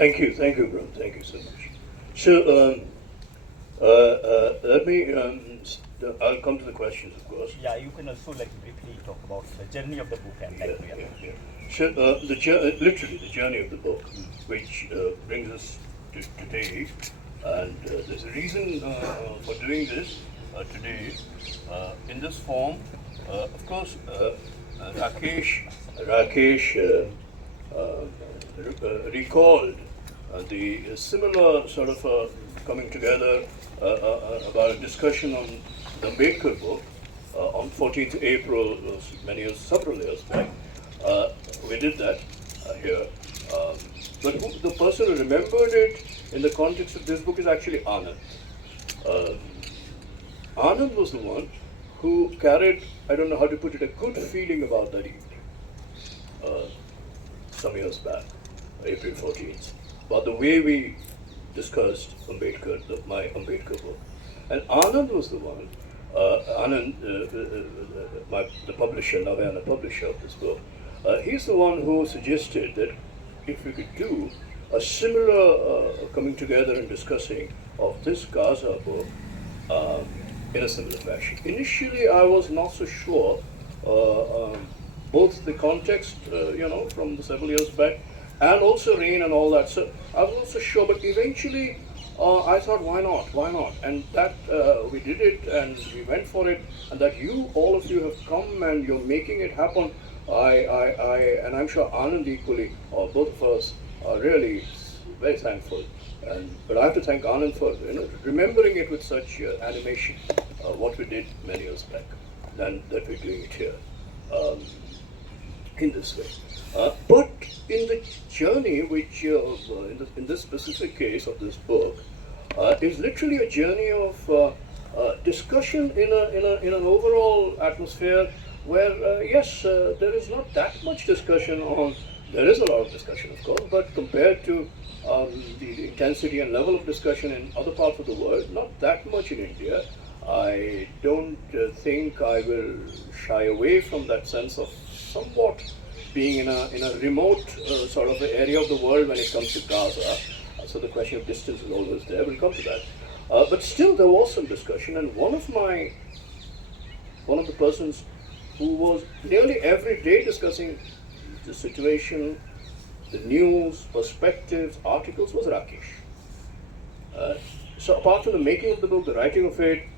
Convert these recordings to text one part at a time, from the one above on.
thank you, bro. Thank you so much. So, let me. I'll come to the questions, of course. Yeah, you can also like briefly talk about the journey of the book and Yeah, like yeah, yeah. So, literally the journey of the book, which brings us to today, and there's a reason for doing this today in this form. Of course, Rakesh recalled the similar sort of coming together about a discussion on the Ambedkar book on 14th April, several years back. We did that here. But the person who remembered it in the context of this book is actually Anand. Uh, Anand was the one who carried, I don't know how to put it, a good feeling about that evening, some years back, April 14th, about the way we discussed Ambedkar, my Ambedkar book. And Anand was the one, the publisher, Navayana publisher of this book, he's the one who suggested that if we could do a similar coming together and discussing of this Gaza book in a similar fashion. Initially, I was not so sure, both the context, from the several years back, and also rain and all that. So I was also sure, but eventually I thought, why not? And that we did it, and we went for it, and that all of you have come and you're making it happen. And I'm sure Anand equally, or both of us, are really very thankful. But I have to thank Anand for remembering it with such animation, what we did many years back, and that we're doing it here in this way. But in the journey, which in this specific case of this book, is literally a journey of discussion in an overall atmosphere where yes, there is not that much discussion on. There is a lot of discussion, of course, but compared to the intensity and level of discussion in other parts of the world, not that much in India. I don't think I will shy away from that sense of somewhat being in a remote sort of area of the world when it comes to Gaza. So the question of distance is always there. We'll come to that. But still, there was some discussion, and one of the persons who was nearly every day discussing the situation, the news, perspectives, articles, was Rakesh. So apart from the making of the book, the writing of it,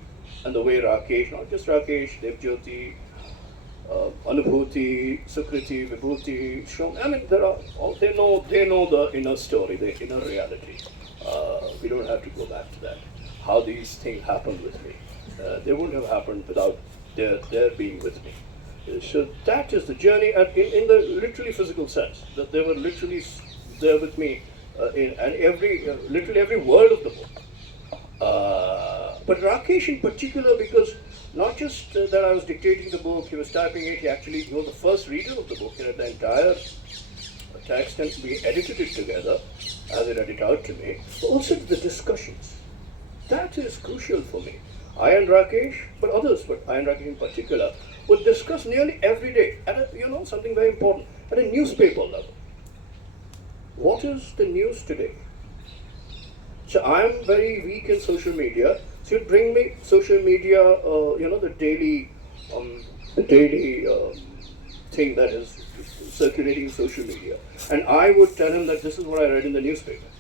and the way Rakesh, not just Rakesh, Devjyoti, Anubhuti, Sukriti, Vibhuti, Shom, I mean, they know the inner story, the inner reality. We don't have to go back to that. How these things happened with me. They wouldn't have happened without their being with me. So that is the journey, and in the literally physical sense, that they were literally there with me literally every word of the book. But Rakesh in particular, because not just that I was dictating the book, he was typing it, he was the first reader of the book, he read the entire text, and we edited it together as it read it out to me. But also the discussions. That is crucial for me. I and Rakesh, but others, but I and Rakesh in particular, would discuss nearly every day at something very important, at a newspaper level. What is the news today? So I am very weak in social media. So you bring me social media, the daily thing that is circulating in social media. And I would tell him that this is what I read in the newspaper.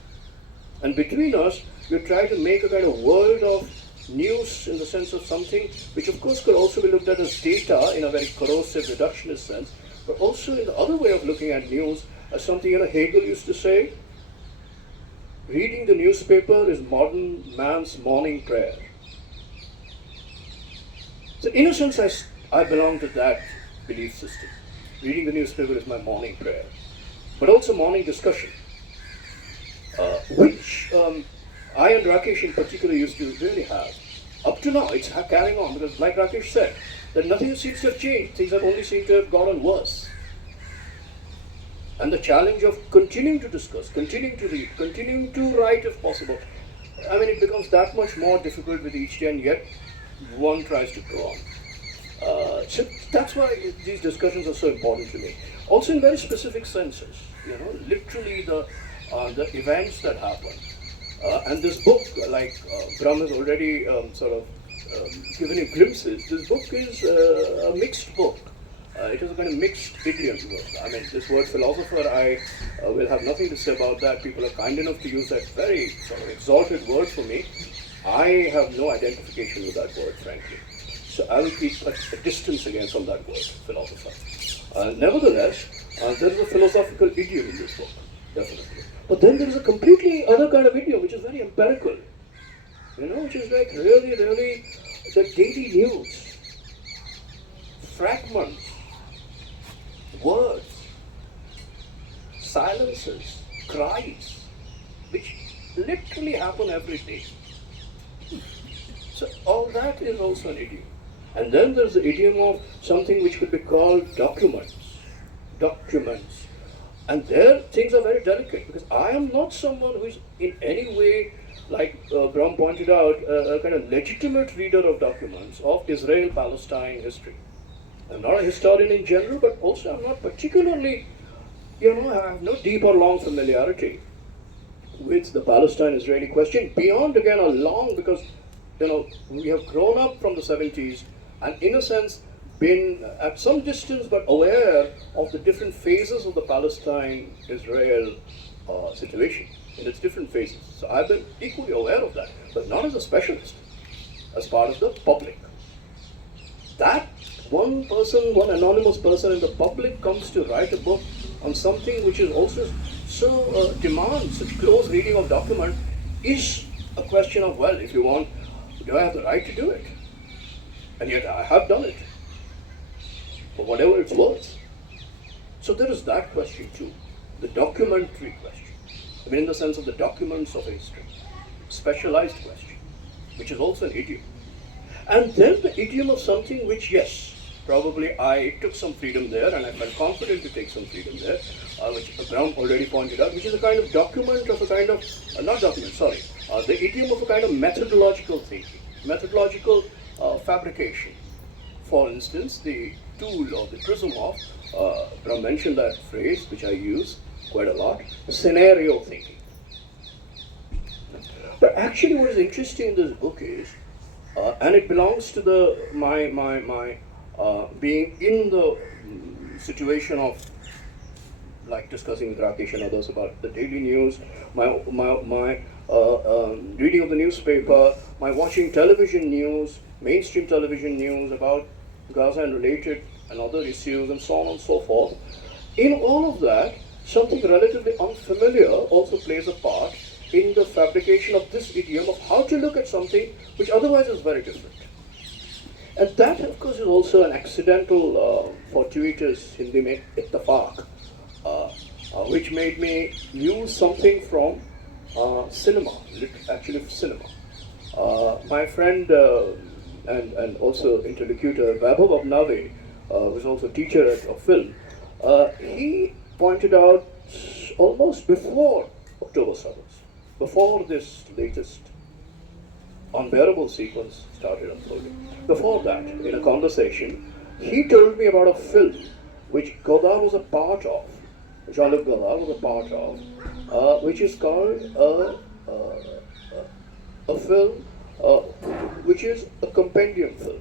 And between us, we try to make a kind of world of news in the sense of something which of course could also be looked at as data in a very corrosive reductionist sense, but also in the other way of looking at news as something Hegel used to say, reading the newspaper is modern man's morning prayer. So in a sense I belong to that belief system. Reading the newspaper is my morning prayer, but also morning discussion, which I and Rakesh in particular used to really have. Up to now, it's carrying on, because like Rakesh said, that nothing seems to have changed. Things have only seemed to have gotten worse. And the challenge of continuing to discuss, continuing to read, continuing to write if possible, I mean, it becomes that much more difficult with each day, and yet one tries to go on. So that's why these discussions are so important to me. Also in very specific senses, literally the the events that happen. And this book, like Brahm has already given you glimpses, this book is a mixed book. It is a kind of mixed idiom book. I mean, this word philosopher, I will have nothing to say about that. People are kind enough to use that very sort of exalted word for me. I have no identification with that word, frankly. So I will keep a distance again from that word, philosopher. Nevertheless, there is a philosophical idiom in this book, definitely. But then there is a completely other kind of idiom, which is very empirical, which is like really, really the daily news, fragments, words, silences, cries, which literally happen every day. So all that is also an idiom. And then there's the idiom of something which could be called documents. And there things are very delicate, because I am not someone who is in any way, like Brahm pointed out, a kind of legitimate reader of documents of Israel-Palestine history. I'm not a historian in general, but also I'm not particularly, I have no deep or long familiarity with the Palestine-Israeli question, beyond again a long, because we have grown up from the 70s and in a sense been at some distance but aware of the different phases of the Palestine-Israel situation in its different phases. So I've been equally aware of that, but not as a specialist, as part of the public. That one anonymous person in the public comes to write a book on something which is also so demands such close reading of document is a question of, well, if you want, do I have the right to do it? And yet I have done it, for whatever it's worth. So there is that question too, the documentary question. I mean, in the sense of the documents of history, specialized question, which is also an idiom. And then the idiom of something which, yes, probably I took some freedom there, and I felt confident to take some freedom there, which Brahm already pointed out, which is a kind of document of a kind of, the idiom of a kind of methodological thinking, methodological fabrication. For instance, the tool or the prism of, Brahm mentioned that phrase, which I use quite a lot, scenario thinking. But actually what is interesting in this book is, and it belongs to my being in the situation of, like discussing with Rakesh and others about the daily news, my reading of the newspaper, my watching television news, mainstream television news about Gaza and related and other issues and so on and so forth. In all of that, something relatively unfamiliar also plays a part in the fabrication of this idiom of how to look at something which otherwise is very different. And that, of course, is also an accidental, fortuitous Hindi mein ittafaq, which made me use something from cinema, actually cinema. My friend and also interlocutor Vaibhav Abnave, who is also teacher of film, he pointed out almost before October 7th, before this latest unbearable sequence started unfolding. Before that, in a conversation, he told me about a film which Godard was a part of, Jean-Luc Godard was a part of, which is called a film which is a compendium film.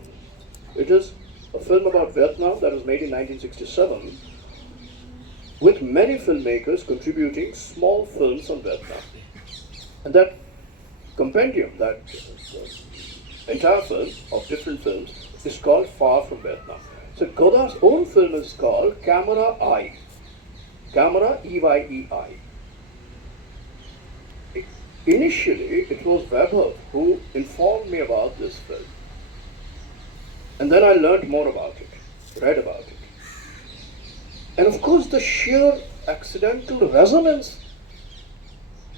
It is a film about Vietnam that was made in 1967, with many filmmakers contributing small films on Vietnam. And that compendium, that entire film of different films, is called Far from Vietnam. So Godard's own film is called Camera Eye. Camera, E-Y-E-I. Initially, it was Vaibhav who informed me about this film. And then I learned more about it, read about it. And of course, the sheer accidental resonance,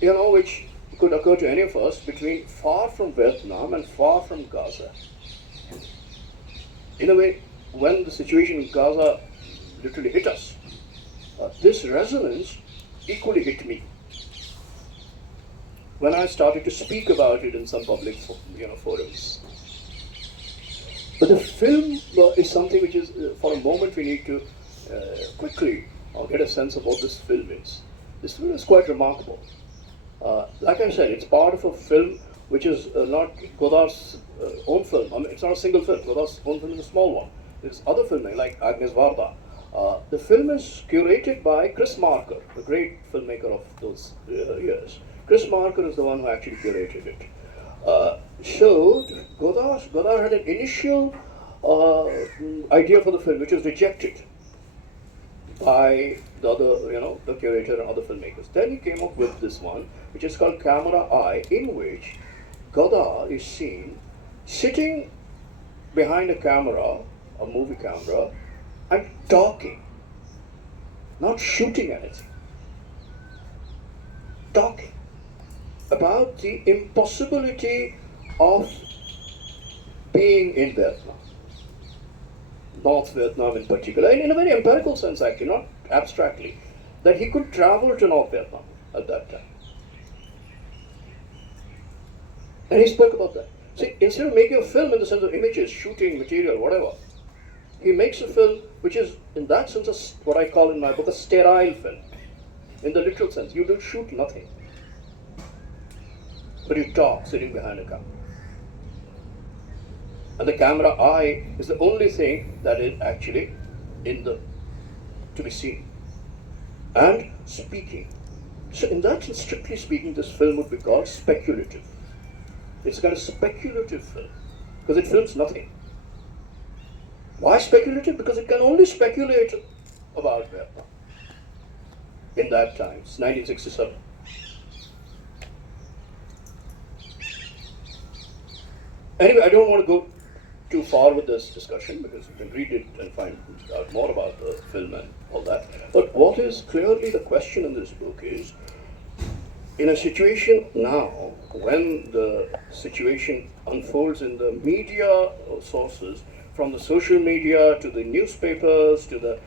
which could occur to any of us between Far from Vietnam and Far from Gaza. In a way, when the situation in Gaza literally hit us, this resonance equally hit me. When I started to speak about it in some public forums. But the film is something which is, for a moment, we need to quickly get a sense of what this film is. This film is quite remarkable. Like I said, it's part of a film which is not Godard's own film. I mean, it's not a single film. Godard's own film is a small one. There's other filming like Agnes Varda. The film is curated by Chris Marker, the great filmmaker of those years. Chris Marker is the one who actually curated it. So Godard had an initial idea for the film, which was rejected by the other, the curator and other filmmakers. Then he came up with this one, which is called Camera Eye, in which Godard is seen sitting behind a camera, a movie camera, and talking, not shooting anything, talking about the impossibility of being in Vietnam, North Vietnam in particular, and in a very empirical sense actually, not abstractly, that he could travel to North Vietnam at that time. And he spoke about that. See, instead of making a film in the sense of images, shooting, material, whatever, he makes a film which is, in that sense, what I call in my book a sterile film. In the literal sense, you don't shoot nothing, but you talk sitting behind a camera. And the camera eye is the only thing that is actually to be seen. And speaking. So in that sense, strictly speaking, this film would be called speculative. It's a kind of speculative film, because it films nothing. Why speculative? Because it can only speculate about Vietnam in that time. It's 1967. Anyway, I don't want to go too far with this discussion because you can read it and find out more about the film and all that. But what is clearly the question in this book is, in a situation now when the situation unfolds in the media sources, from the social media to the newspapers to the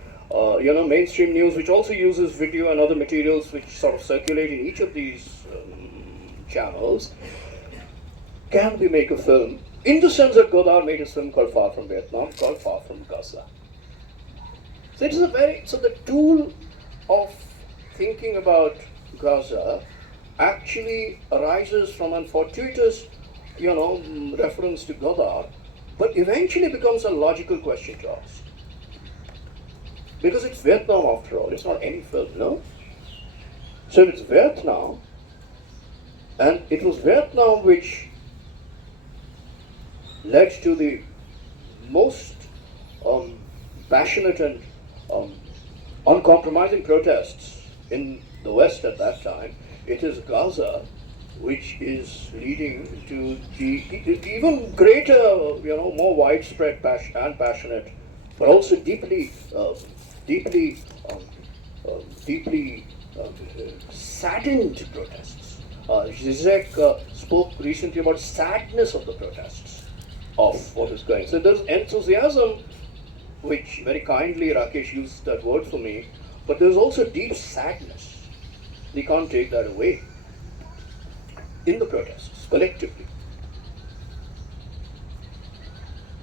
mainstream news, which also uses video and other materials which sort of circulate in each of these channels, can we make a film in the sense that Godard made a film called Far From Vietnam, called Far From Gaza. So it is the tool of thinking about Gaza actually arises from a fortuitous, reference to Godard, but eventually becomes a logical question to ask. Because it's Vietnam after all, it's not any film, no? So it's Vietnam, and it was Vietnam which led to the most passionate and uncompromising protests in the West at that time. It is Gaza which is leading to the even greater, more widespread and passionate, but also deeply saddened protests. Zizek spoke recently about sadness of the protests of what is going. So there's enthusiasm, which very kindly Rakesh used that word for me, but there's also deep sadness. We can't take that away in the protests, collectively.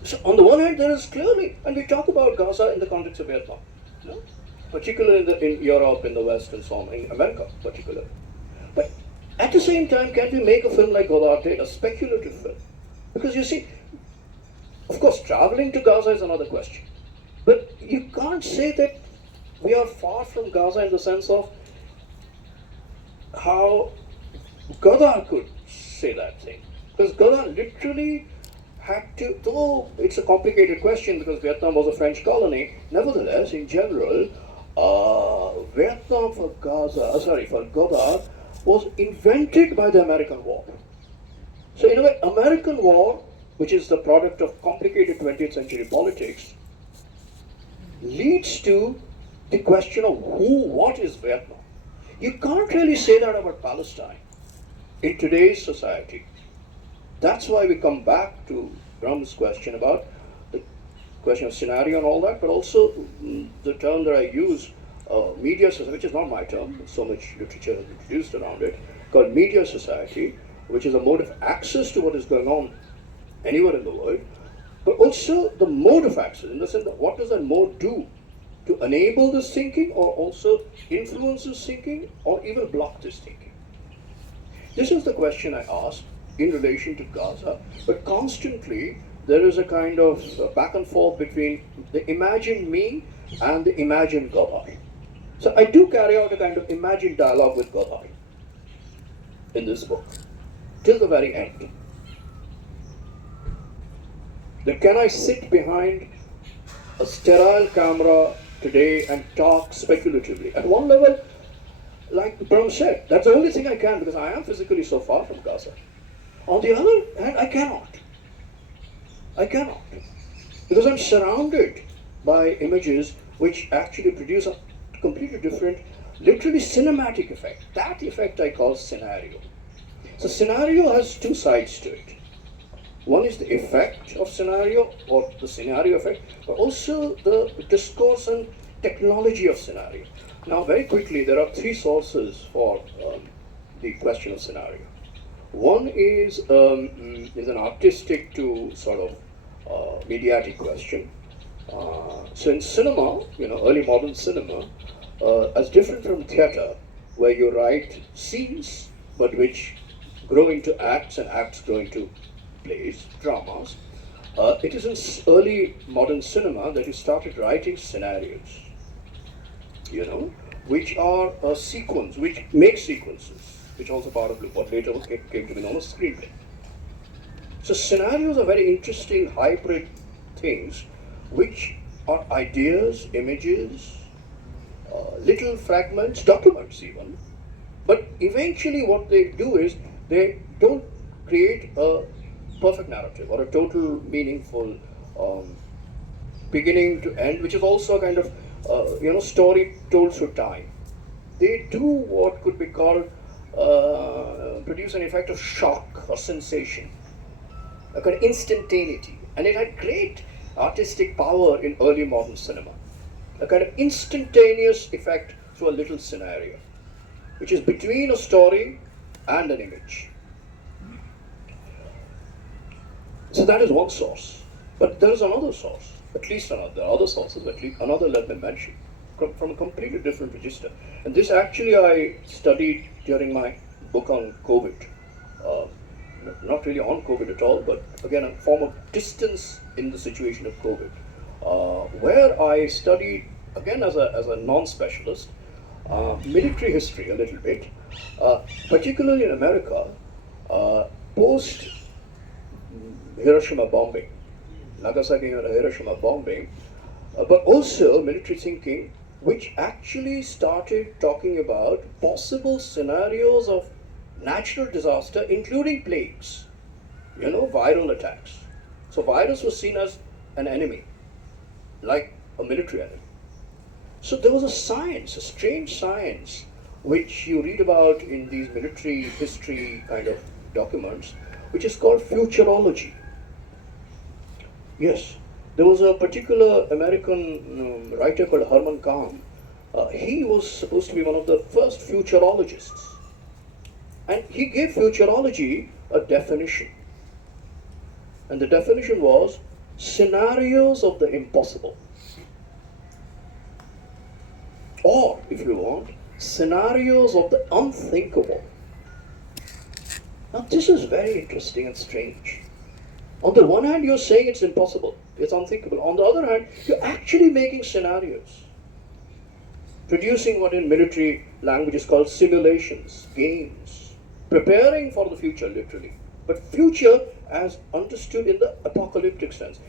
So on the one hand, there is clearly, and we talk about Gaza in the context of Vietnam, particularly in Europe, in the West, and so on, in America particularly. But at the same time, can we make a film like Godard did, a speculative film? Because you see, of course, traveling to Gaza is another question. But you can't say that we are far from Gaza in the sense of how Godard could say that thing. Because Godard literally had to, though it's a complicated question because Vietnam was a French colony, nevertheless, in general, Vietnam for Godard was invented by the American War. So in a way, American War, which is the product of complicated 20th century politics, leads to the question of what is Vietnam? You can't really say that about Palestine in today's society. That's why we come back to Brahm's question about the question of scenario and all that, but also the term that I use, media society, which is not my term, so much literature has been produced around it, called media society, which is a mode of access to what is going on anywhere in the world, but also the mode of access, in the sense that what does that mode do? to enable this thinking or also influence this thinking or even block this thinking? This is the question I ask in relation to Gaza, but constantly there is a kind of back and forth between the imagined me and the imagined Gaza. So I do carry out a kind of imagined dialogue with Gaza in this book, till the very end. That can I sit behind a sterile camera today and talk speculatively? At one level, like Prof said, that's the only thing I can because I am physically so far from Gaza. On the other hand, I cannot. I cannot. Because I'm surrounded by images which actually produce a completely different, literally cinematic effect. That effect I call scenario. So scenario has two sides to it. One is the effect of scenario or the scenario effect, but also the discourse and technology of scenario. Now, very quickly, there are three sources for the question of scenario. One is an artistic to sort of mediatic question. So in cinema, early modern cinema, as different from theatre, where you write scenes, but which grow into acts and acts grow into plays, dramas. It is in early modern cinema that you started writing scenarios, which are a sequence, which make sequences, which also part of what later came to be known as screenplay. So scenarios are very interesting hybrid things, which are ideas, images, little fragments, documents even. But eventually what they do is they don't create a perfect narrative or a total meaningful beginning to end, which is also a kind of story told through time. They do what could be called produce an effect of shock or sensation, a kind of instantaneity, and it had great artistic power in early modern cinema. A kind of instantaneous effect through a little scenario, which is between a story and an image. So that is one source. But there is another source, at least another. There are other sources, at least another let me mention, from a completely different register. And this actually I studied during my book on COVID. Not really on COVID at all, but again, a form of distance in the situation of COVID, where I studied, again as a non-specialist, military history a little bit, particularly in America, post Hiroshima bombing, Nagasaki and Hiroshima bombing, but also military thinking, which actually started talking about possible scenarios of natural disaster, including plagues, viral attacks. So virus was seen as an enemy, like a military enemy. So there was a science, a strange science, which you read about in these military history kind of documents, which is called futurology. Yes, there was a particular American writer called Herman Kahn. He was supposed to be one of the first futurologists. And he gave futurology a definition. And the definition was scenarios of the impossible. Or, if you want, scenarios of the unthinkable. Now, this is very interesting and strange. On the one hand, you're saying it's impossible, it's unthinkable. On the other hand, you're actually making scenarios, producing what in military language is called simulations, games, preparing for the future, literally. But future as understood in the apocalyptic sense.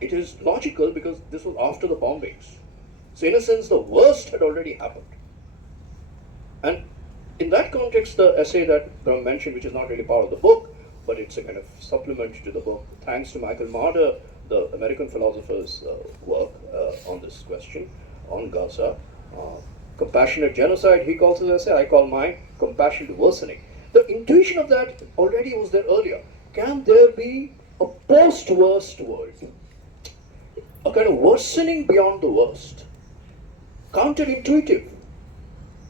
It is logical because this was after the bombings. So in a sense, the worst had already happened. And in that context, the essay that Prof mentioned, which is not really part of the book, but it's a kind of supplement to the book, thanks to Michael Marder, the American philosopher's work on this question, on Gaza. Compassionate genocide, he calls his essay, I call mine compassionate worsening. The intuition of that already was there earlier. Can there be a post-worst world? A kind of worsening beyond the worst. Counterintuitive.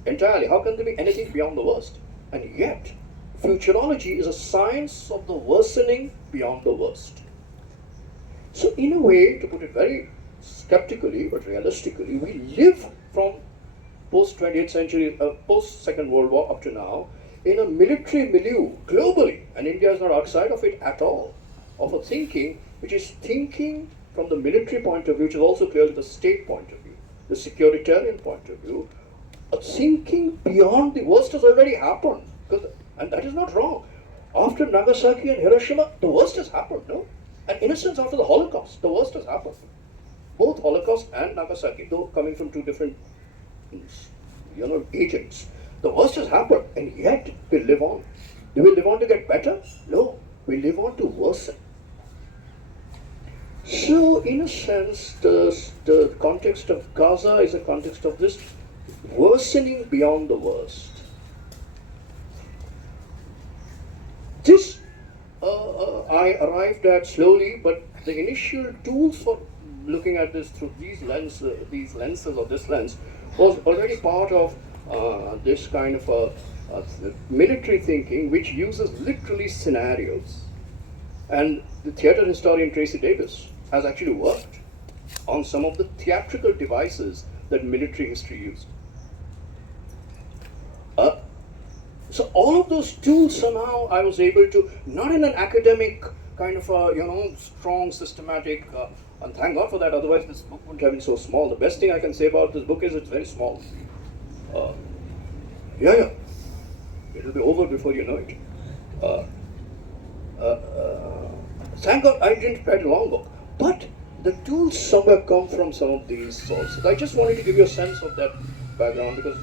Entirely. How can there be anything beyond the worst? And yet, futurology is a science of the worsening beyond the worst. So in a way, to put it very skeptically but realistically, we live from post 20th century, post Second World War up to now, in a military milieu globally, and India is not outside of it at all, of a thinking which is thinking from the military point of view, which is also clearly the state point of view, the securitarian point of view, a thinking beyond the worst has already happened, and that is not wrong. After Nagasaki and Hiroshima, the worst has happened, no? And in a sense, after the Holocaust, the worst has happened. Both Holocaust and Nagasaki, though coming from two different, agents, the worst has happened, and yet we live on. Do we live on to get better? No, we live on to worsen. So, in a sense, the context of Gaza is a context of this worsening beyond the worst. This I arrived at slowly, but the initial tools for looking at this through these lenses or this lens was already part of this kind of military thinking, which uses literally scenarios. And the theatre historian Tracy Davis has actually worked on some of the theatrical devices that military history used. So all of those tools somehow I was able to, not in an academic kind of strong, systematic, and thank God for that, otherwise this book wouldn't have been so small. The best thing I can say about this book is it's very small. It'll be over before you know it. Thank God I didn't write a long book. But the tools somewhere come from some of these sources. I just wanted to give you a sense of that background because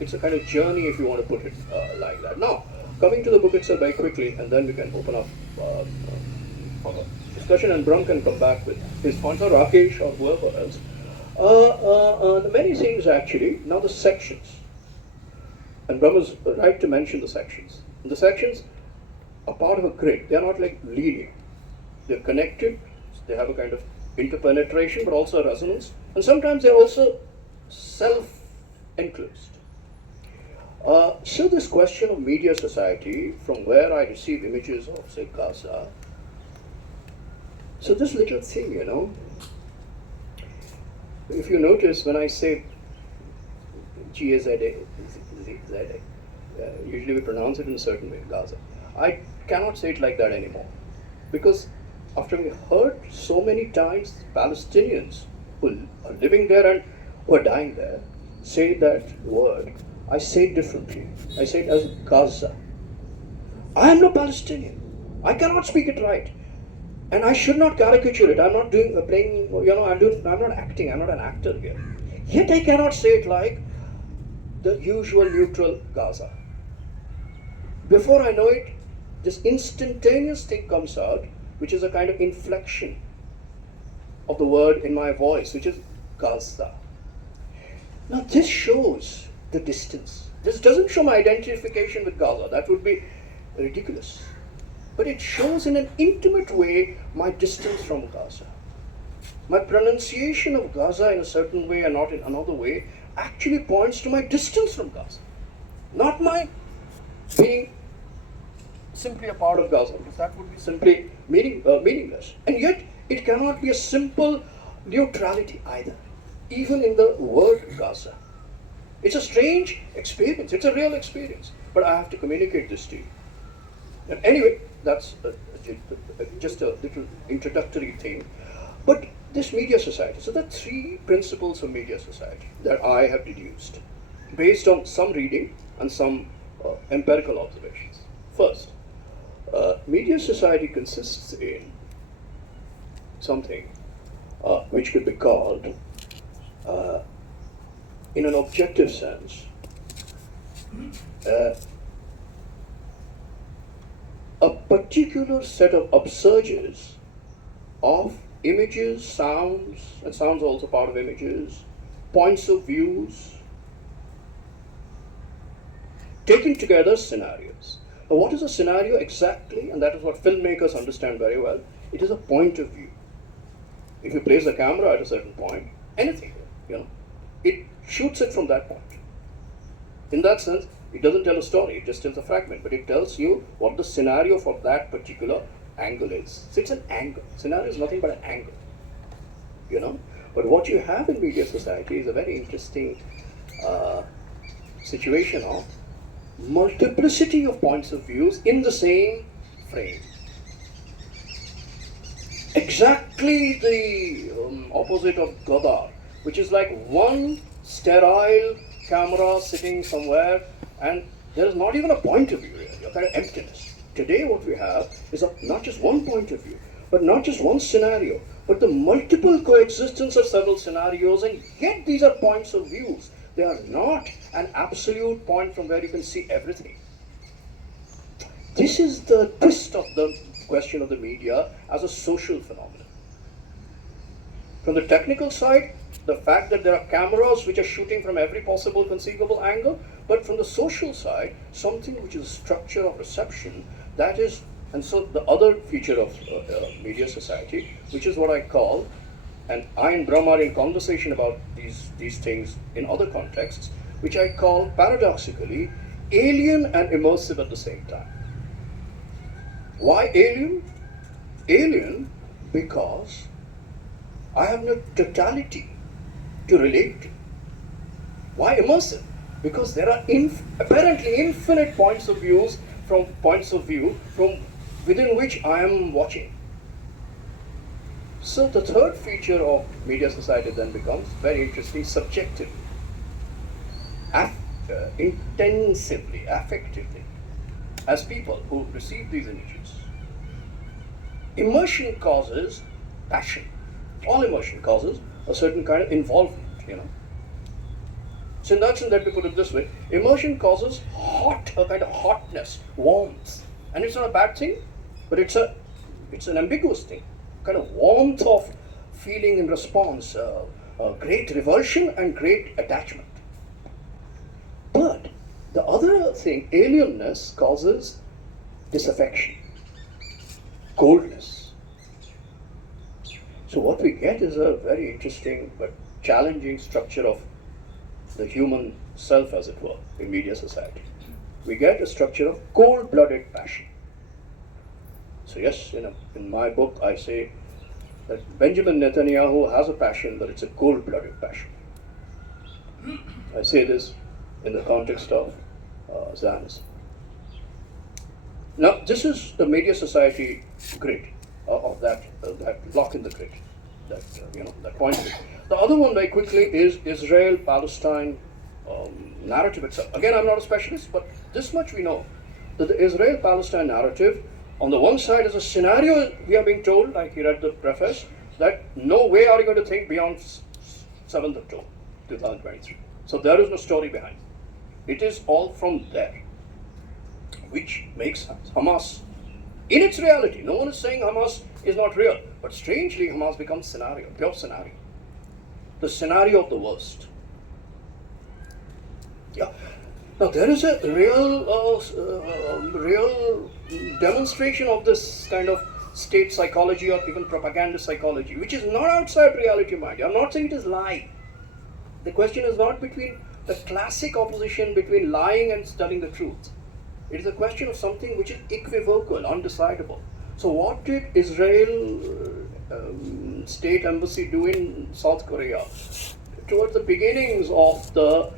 it's a kind of journey, if you want to put it like that. Now, coming to the book itself very quickly, and then we can open up for discussion, and Brahm can come back with his points, or Rakesh, or whoever else. The many things actually, now the sections. And Brahm is right to mention the sections. And the sections are part of a grid. They are not like linear. They're connected, they have a kind of interpenetration, but also a resonance. And sometimes they're also self-enclosed. So this question of media society, from where I receive images of, say, Gaza. So this little thing, if you notice when I say Gaza, usually we pronounce it in a certain way, Gaza. I cannot say it like that anymore. Because after we heard so many times Palestinians who are living there and who are dying there say that word, I say it differently. I say it as Gaza. I am no Palestinian. I cannot speak it right. And I should not caricature it. I'm not playing, I'm not acting. I'm not an actor here. Yet I cannot say it like the usual neutral Gaza. Before I know it, this instantaneous thing comes out, which is a kind of inflection of the word in my voice, which is Gaza. Now this shows the distance. This doesn't show my identification with Gaza. That would be ridiculous. But it shows in an intimate way my distance from Gaza. My pronunciation of Gaza in a certain way and not in another way actually points to my distance from Gaza. Not my being simply a part of Gaza, because that would be simply meaningless. And yet, it cannot be a simple neutrality either, even in the word Gaza. It's a strange experience, it's a real experience, but I have to communicate this to you. And anyway, that's just a little introductory thing. But this media society, so there are three principles of media society that I have deduced, based on some reading and some empirical observations. First, media society consists in something which could be called, in an objective sense, a particular set of upsurges of images, sounds, and sounds are also part of images, points of views, taken together scenarios. Now, what is a scenario exactly? And that is what filmmakers understand very well. It is a point of view. If you place the camera at a certain point, anything, it shoots it from that point. In that sense, it doesn't tell a story, it just tells a fragment, but it tells you what the scenario for that particular angle is. So it's an angle. Scenario is nothing but an angle. But what you have in media society is a very interesting situation of multiplicity of points of views in the same frame. Exactly the opposite of Gaza, which is like one sterile camera sitting somewhere and there is not even a point of view really, a kind of emptiness. Today what we have is not just one point of view, but not just one scenario, but the multiple coexistence of several scenarios, and yet these are points of views. They are not an absolute point from where you can see everything. This is the twist of the question of the media as a social phenomenon. From the technical side, the fact that there are cameras which are shooting from every possible conceivable angle, but from the social side, something which is a structure of reception, that is, and so the other feature of media society, which is what I call, and I and Brahma are in conversation about these things in other contexts, which I call paradoxically alien and immersive at the same time. Why alien? Alien because I have no totality to relate to. Why immersive? Because there are apparently infinite points of view from within which I am watching. So the third feature of media society then becomes very interesting, subjective, intensively, affectively, as people who receive these images. Immersion causes passion. All immersion causes a certain kind of involvement, So in that sense, let me put it this way, immersion causes a kind of hotness, warmth. And it's not a bad thing, but it's an ambiguous thing. Kind of warmth of feeling in response, great revulsion and great attachment. But the other thing, alienness causes disaffection, coldness. So what we get is a very interesting but challenging structure of the human self, as it were, in media society. We get a structure of cold-blooded passion. So yes, in my book I say that Benjamin Netanyahu has a passion, but it's a cold-blooded passion. I say this in the context of Zionism. Now, this is the media society grid of that block in the grid, that point. The other one, very quickly, is Israel-Palestine narrative itself. Again, I'm not a specialist, but this much we know, that the Israel-Palestine narrative, on the one side, is a scenario we are being told, like you read the preface, that no way are you going to think beyond 7th October 2023. So there is no story behind it. It is all from there, which makes Hamas, in its reality, no one is saying Hamas is not real, but strangely Hamas becomes scenario, pure scenario. The scenario of the worst. Yeah. Now there is a real demonstration of this kind of state psychology or even propaganda psychology, which is not outside reality, mind you. I'm not saying it is lying. The question is not between the classic opposition between lying and telling the truth. It is a question of something which is equivocal, undecidable. So what did Israel state embassy do in South Korea? Towards the beginnings of the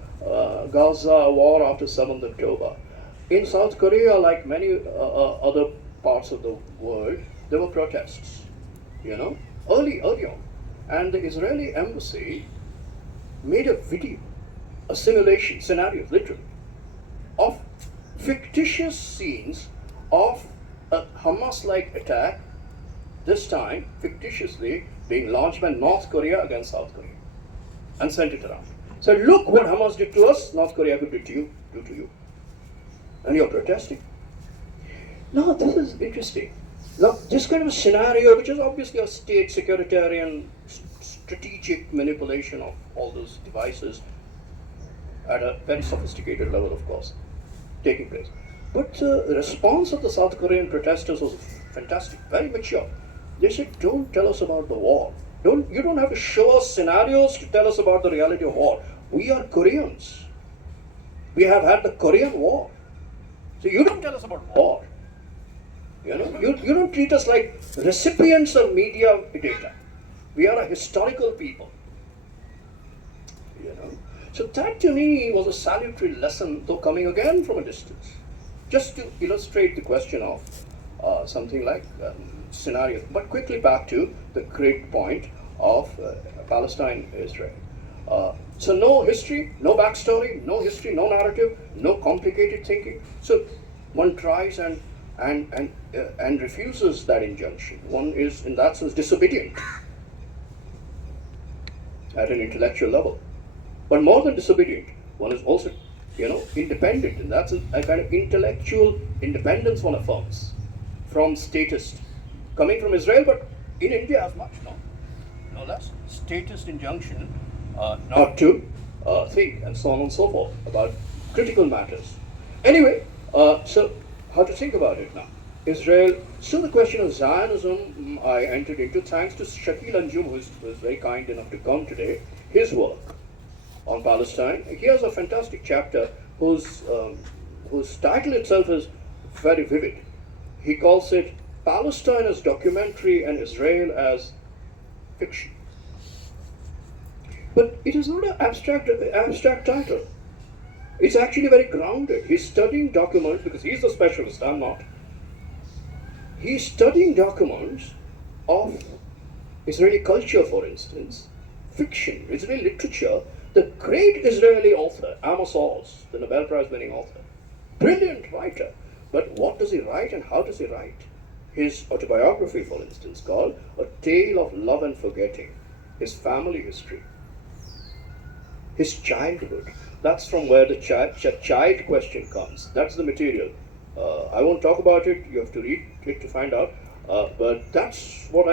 Gaza war after 7th October. In South Korea, like many other parts of the world, there were protests, early on. And the Israeli embassy made a video, a simulation, scenario, literally, of fictitious scenes of a Hamas-like attack, this time fictitiously being launched by North Korea against South Korea, and sent it around. So look what Hamas did to us, North Korea could do to you. And you're protesting. No, this is interesting. Now, this kind of a scenario, which is obviously a state securitarian strategic manipulation of all those devices at a very sophisticated level, of course, taking place. But the response of the South Korean protesters was fantastic, very mature. They said, don't tell us about the war. You don't have to show us scenarios to tell us about the reality of war. We are Koreans. We have had the Korean War. So you don't tell us about war. You don't treat us like recipients of media data. We are a historical people. So that to me was a salutary lesson, though coming again from a distance, just to illustrate the question of something like scenario. But quickly back to the great point of Palestine, Israel. So no history, no backstory, no history, no narrative, no complicated thinking. So one tries and refuses that injunction. One is, in that sense, disobedient at an intellectual level. But more than disobedient, one is also, independent, and that's a kind of intellectual independence one affirms from statist, coming from Israel, but in India as much, no less. Statist injunction not to think, and so on and so forth, about critical matters. Anyway, so how to think about it now? Israel. So the question of Zionism, I entered into thanks to Shakil Anjum, who is very kind enough to come today. His work on Palestine. He has a fantastic chapter whose title itself is very vivid. He calls it Palestine as documentary and Israel as fiction. But it is not an abstract title. It's actually very grounded. He's studying documents because he's the specialist, I'm not. He's studying documents of Israeli culture, for instance, fiction, Israeli literature. The great Israeli author, Amos Oz, the Nobel Prize winning author, brilliant writer. But what does he write and how does he write? His autobiography, for instance, called A Tale of Love and Forgetting, his family history, his childhood. That's from where the child question comes. That's the material. I won't talk about it. You have to read it to find out. But that's what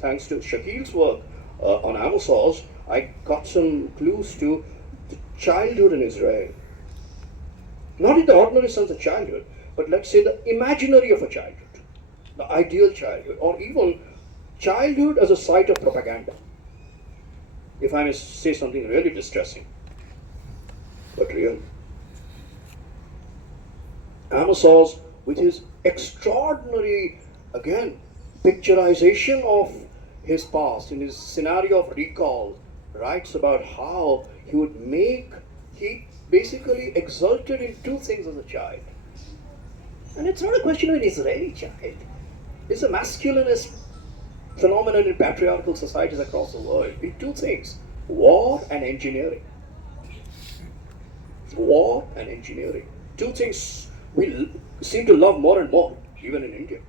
thanks to Shakil's work on Amos Oz, I got some clues to the childhood in Israel. Not in the ordinary sense of childhood, but let's say the imaginary of a childhood, the ideal childhood, or even childhood as a site of propaganda. If I may say something really distressing, but real. Amos Oz, with his extraordinary, again, picturization of his past, in his scenario of recall, writes about how he basically exulted in two things as a child. And it's not a question of an Israeli child. It's a masculinist phenomenon in patriarchal societies across the world. In two things, war and engineering. War and engineering. Two things we seem to love more and more, even in India.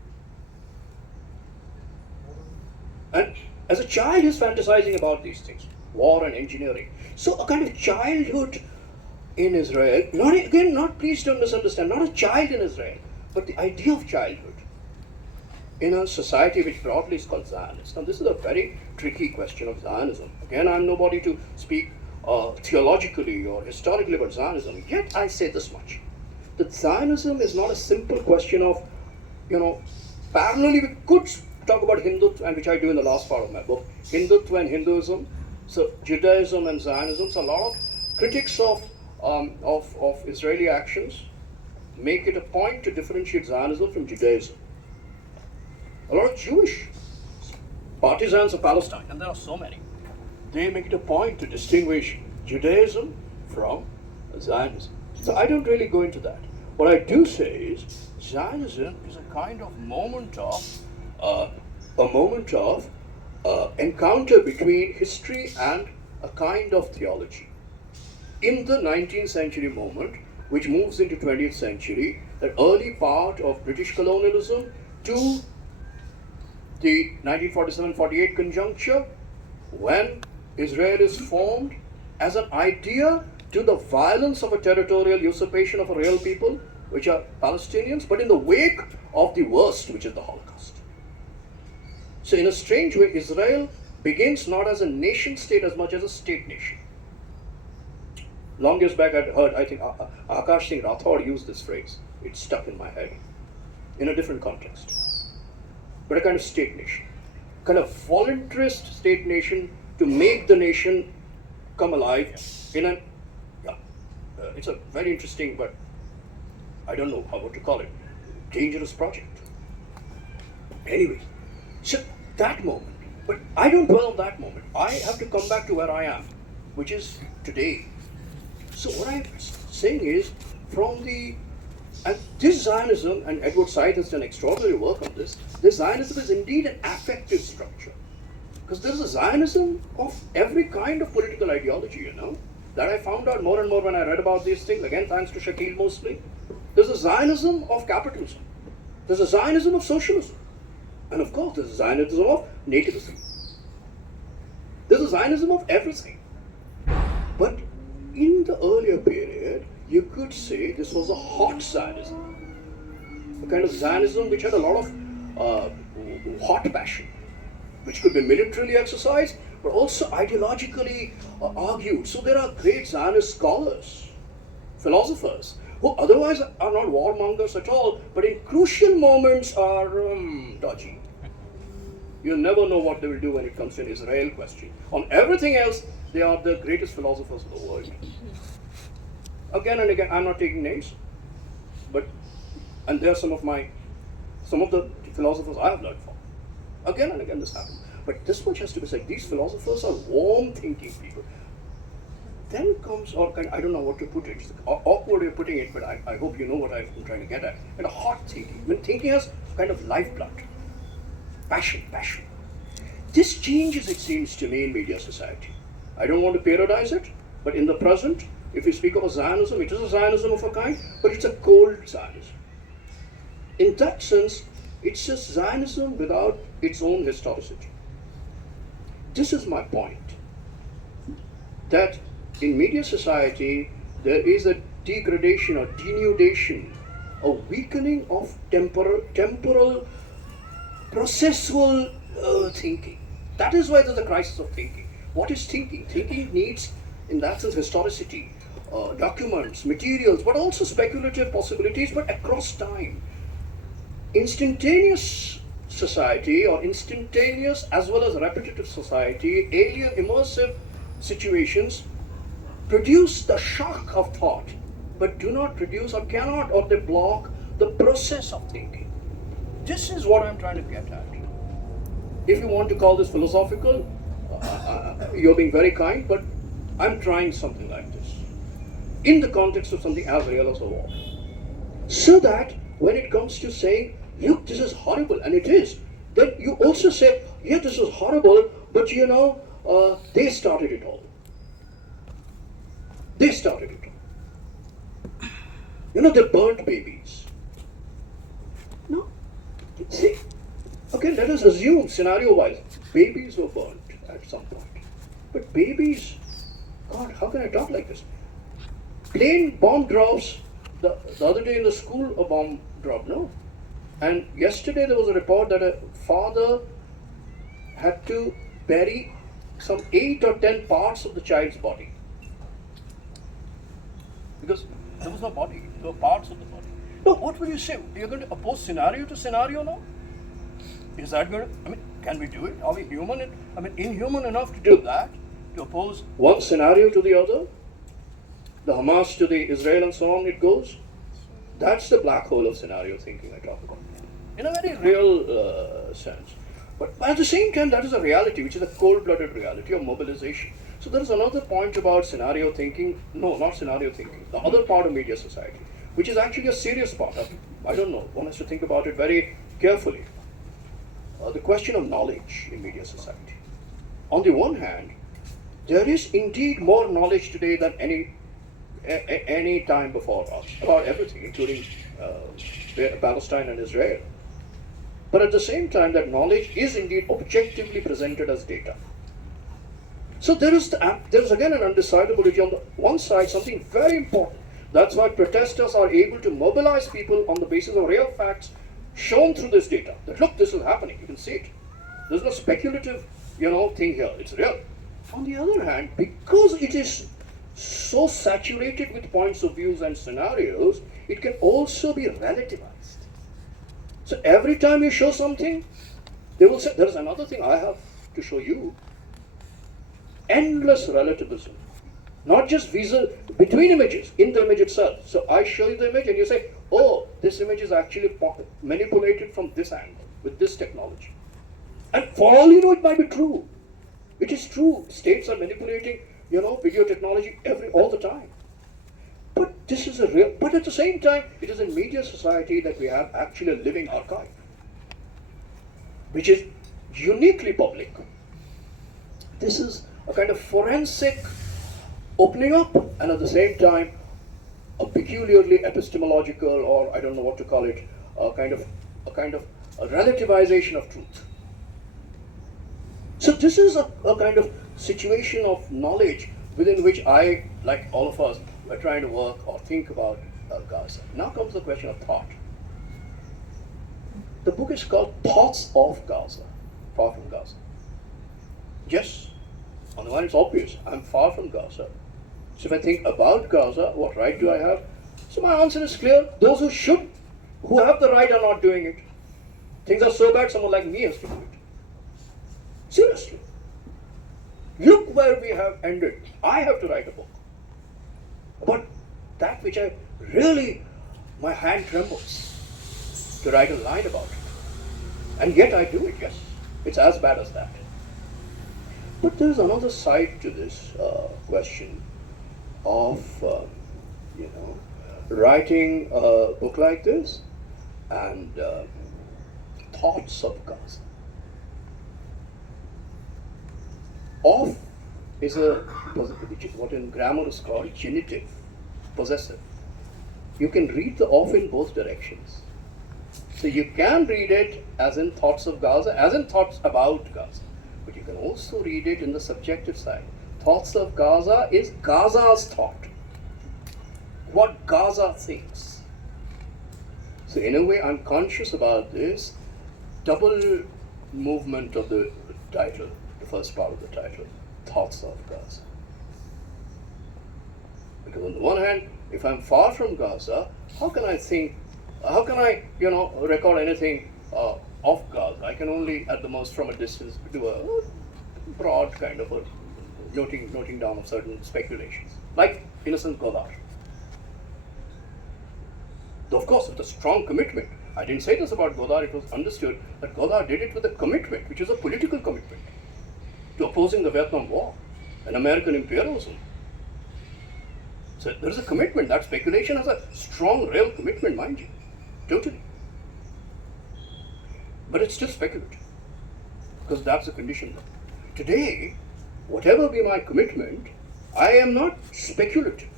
And as a child, he's fantasizing about these things, war and engineering. So a kind of childhood in Israel, please don't misunderstand, not a child in Israel, but the idea of childhood in a society which broadly is called Zionist. Now this is a very tricky question of Zionism. Again, I'm nobody to speak theologically or historically about Zionism, yet I say this much. That Zionism is not a simple question of, parallelly we could talk about Hindutva, and which I do in the last part of my book, Hindutva and Hinduism, so Judaism and Zionism. So a lot of critics of Israeli actions make it a point to differentiate Zionism from Judaism. A lot of Jewish partisans of Palestine, and there are so many, they make it a point to distinguish Judaism from Zionism. So I don't really go into that. What I do say is Zionism is a kind of moment of encounter between history and a kind of theology. In the 19th century moment, which moves into 20th century, that early part of British colonialism to the 1947-48 conjuncture, when Israel is formed as an idea to the violence of a territorial usurpation of a real people, which are Palestinians, but in the wake of the worst, which is the Holocaust. So in a strange way, Israel begins not as a nation state as much as a state nation. Long years back I'd heard, I think Akash Singh Rathod used this phrase. It stuck in my head in a different context. But a kind of state nation, kind of voluntarist state nation to make the nation come alive in an, it's a very interesting, but I don't know what to call it, dangerous project. Anyway, so that moment, but I don't dwell on that moment. I have to come back to where I am, which is today. So what I'm saying is, and this Zionism, and Edward Said has done extraordinary work on this Zionism is indeed an affective structure. Because there's a Zionism of every kind of political ideology, that I found out more and more when I read about these things, again thanks to Shakil mostly. There's a Zionism of capitalism. There's a Zionism of socialism. And of course, there's a Zionism of nativism. There's a Zionism of everything. But in the earlier period, you could say this was a hot Zionism. A kind of Zionism which had a lot of hot passion, which could be militarily exercised, but also ideologically argued. So there are great Zionist scholars, philosophers, who otherwise are not warmongers at all, but in crucial moments are dodgy. You never know what they will do when it comes to an Israel question. On everything else, they are the greatest philosophers of the world. Again and again, I'm not taking names, and they are some of the philosophers I have learned from. Again and again this happens. But this much has to be said, these philosophers are warm thinking people. Then comes, I don't know what to put it, it's an awkward way of putting it, but I hope you know what I'm trying to get at. And a hot thinking, when thinking has kind of lifeblood, passion. This changes, it seems to me, in media society. I don't want to parodize it, but in the present, if you speak of a Zionism, it is a Zionism of a kind, but it's a cold Zionism. In that sense, it's just Zionism without its own historicity. This is my point, that in media society, there is a degradation or denudation, a weakening of temporal, processual thinking. That is why there's a crisis of thinking. What is thinking? Thinking needs, in that sense, historicity, documents, materials, but also speculative possibilities, but across time. Instantaneous society, or instantaneous as well as repetitive society, alien immersive situations produce the shock of thought, but do not produce or cannot, or they block the process of thinking. This is what I'm trying to get at. If you want to call this philosophical, you're being very kind, but I'm trying something like this in the context of something as real as a war. So that when it comes to saying, look, this is horrible, and it is, then you also say, yeah, this is horrible, but they started it all. They started it all. They burnt babies. No. See, okay, let us assume, scenario-wise, babies were burnt at some point. But babies, God, how can I talk like this? Plane bomb drops. The other day in the school, a bomb dropped, no? And yesterday there was a report that a father had to bury some 8 or 10 parts of the child's body. Because there was no body, there were parts of the body. No, what will you say? You're going to oppose scenario to scenario now? Is that going to, can we do it? Are we inhuman enough to do that? To oppose one scenario to the other? The Hamas to the Israel and so on it goes? That's the black hole of scenario thinking I talk about. In a very real sense. But at the same time, that is a reality, which is a cold-blooded reality of mobilization. So there is another point about scenario thinking, no, not scenario thinking, the other part of media society, which is actually a serious part of, I don't know, one has to think about it very carefully. The question of knowledge in media society. On the one hand, there is indeed more knowledge today than any time before us about everything, including Palestine and Israel. But at the same time, that knowledge is indeed objectively presented as data. So there is again an undecidability on the one side, something very important. That's why protesters are able to mobilize people on the basis of real facts shown through this data. That look, this is happening, you can see it. There's no speculative, thing here, it's real. On the other hand, because it is so saturated with points of views and scenarios, it can also be relativized. So every time you show something, they will say, there's another thing I have to show you. Endless relativism. Not just between images, in the image itself. So I show you the image and you say, oh, this image is actually manipulated from this angle, with this technology. And for all you know, it might be true. It is true. States are manipulating, video technology all the time. But this is but at the same time, it is in media society that we have actually a living archive, which is uniquely public. This is a kind of forensic opening up, and at the same time, a peculiarly epistemological, or I don't know what to call it, a kind of a relativization of truth. So this is a kind of situation of knowledge within which I, like all of us, are trying to work or think about Gaza. Now comes the question of thought. The book is called Thoughts of Gaza, Far from Gaza. Yes, on the one it's obvious, I'm far from Gaza. So if I think about Gaza, what right do I have? So my answer is clear. Those who have the right are not doing it. Things are so bad, someone like me has to do it. Seriously. Look where we have ended. I have to write a book about that which I really, my hand trembles to write a line about it. And yet I do it, yes. It's as bad as that. But there's another side to this question of, writing a book like this and thoughts of Gaza. Of is what in grammar is called genitive, possessive. You can read the of in both directions. So you can read it as in thoughts of Gaza, as in thoughts about Gaza. But you can also read it in the subjective side. Thoughts of Gaza is Gaza's thought. What Gaza thinks. So in a way, I'm conscious about this double movement of the title, the first part of the title, Thoughts of Gaza. Because on the one hand, if I'm far from Gaza, how can I record anything of Gaza? I can only, at the most, from a distance, do a broad kind of a noting down of certain speculations, like innocent Godard. Though, of course, with a strong commitment. I didn't say this about Godard, it was understood that Godard did it with a commitment, which is a political commitment, to opposing the Vietnam War and American imperialism. So there is a commitment. That speculation has a strong, real commitment, mind you. Totally. But it's still speculative, because that's the condition. Today, whatever be my commitment, I am not speculative.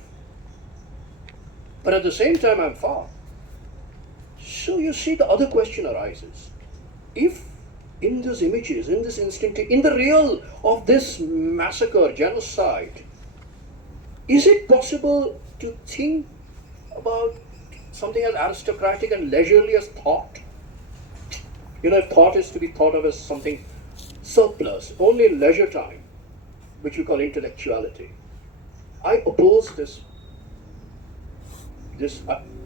But at the same time, I'm far. So you see, the other question arises. If in these images, in this instant, in the real of this massacre, genocide, is it possible to think about something as aristocratic and leisurely as thought? If thought is to be thought of as something surplus, only in leisure time, which we call intellectuality, I oppose this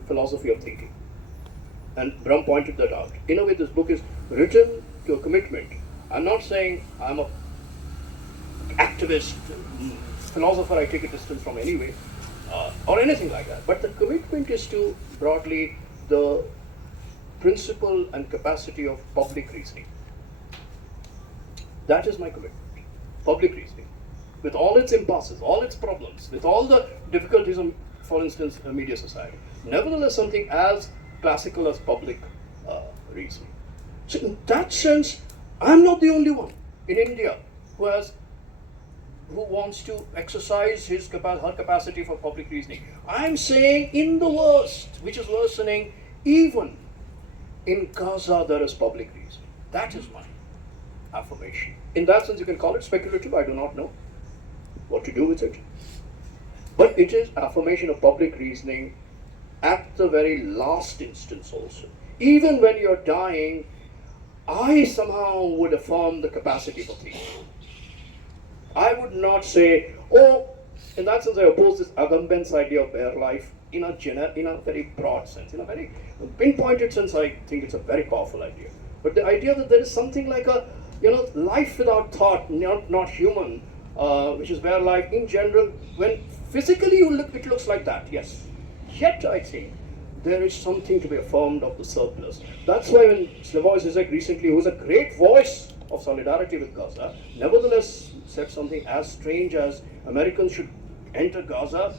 philosophy of thinking. And Brum pointed that out. In a way, this book is written to a commitment. I'm not saying I'm a activist, philosopher I take a distance from anyway, or anything like that. But the commitment is to, broadly, the principle and capacity of public reasoning. That is my commitment. Public reasoning. With all its impasses, all its problems, with all the difficulties of, for instance, a media society. Nevertheless, something as classical as public reasoning. So in that sense, I'm not the only one in India who wants to exercise her capacity for public reasoning. I'm saying in the worst, which is worsening, even in Gaza there is public reasoning. That is my affirmation. In that sense, you can call it speculative. I do not know what to do with it. But it is affirmation of public reasoning at the very last instance also. Even when you're dying, I somehow would affirm the capacity for thinking. I would not say, in that sense I oppose this Agamben's idea of bare life in a very broad sense. In a very pinpointed sense, I think it's a very powerful idea. But the idea that there is something like a, life without thought, not human, which is bare life in general, when physically it looks like that, yes. Yet I think there is something to be affirmed of the surplus. That's why when Slavoj Zizek recently, who was a great voice of solidarity with Gaza, nevertheless said something as strange as Americans should enter Gaza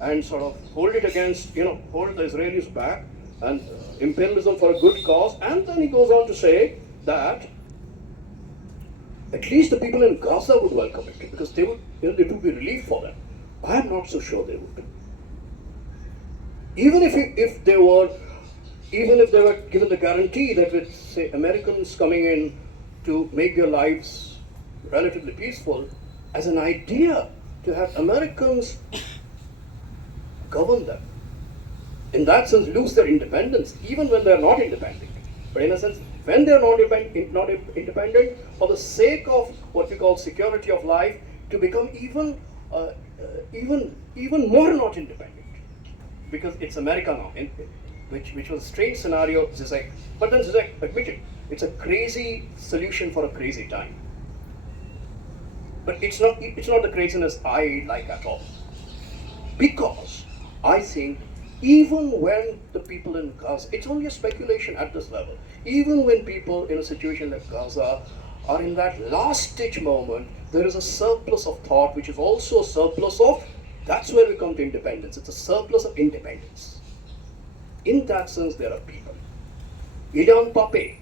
and sort of hold it against, hold the Israelis back and imperialism for a good cause. And then he goes on to say that at least the people in Gaza would welcome it because they would, it would be relief for them. I am not so sure they would. Even if they were given the guarantee that with, say, Americans coming in to make their lives relatively peaceful, as an idea to have Americans govern them, in that sense lose their independence, even when they are not independent. But in a sense, when they are not independent, for the sake of what we call security of life, to become even more not independent. Because it's America now, which was a strange scenario, Zizek. But then Zizek admitted, it's a crazy solution for a crazy time. But it's not the craziness I like at all. Because I think even when the people in Gaza, it's only a speculation at this level, even when people in a situation like Gaza are in that last stage moment, there is a surplus of thought, which is also a surplus of, that's where we come to independence. It's a surplus of independence. In that sense, there are people. Ilan Pappé,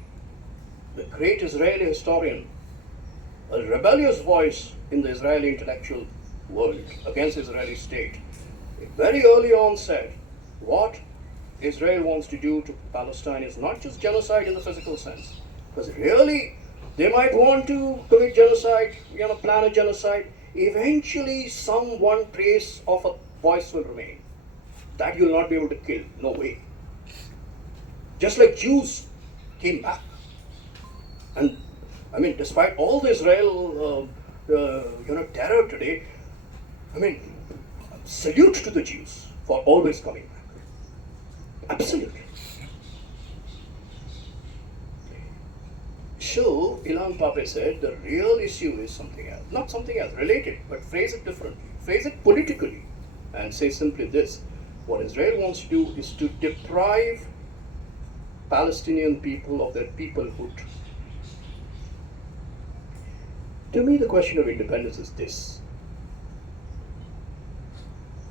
the great Israeli historian, a rebellious voice in the Israeli intellectual world against the Israeli state, very early on said, what Israel wants to do to Palestine is not just genocide in the physical sense, because really they might want to commit genocide, plan a genocide. Eventually, one trace of a voice will remain. That you'll not be able to kill. No way. Just like Jews came back. And, despite all the Israel, terror today, salute to the Jews for always coming back. Absolutely. So, Ilan Pappé said the real issue is something else. Not something else, related, but phrase it differently. Phrase it politically and say simply this. What Israel wants to do is to deprive Palestinian people of their peoplehood. To me, the question of independence is this.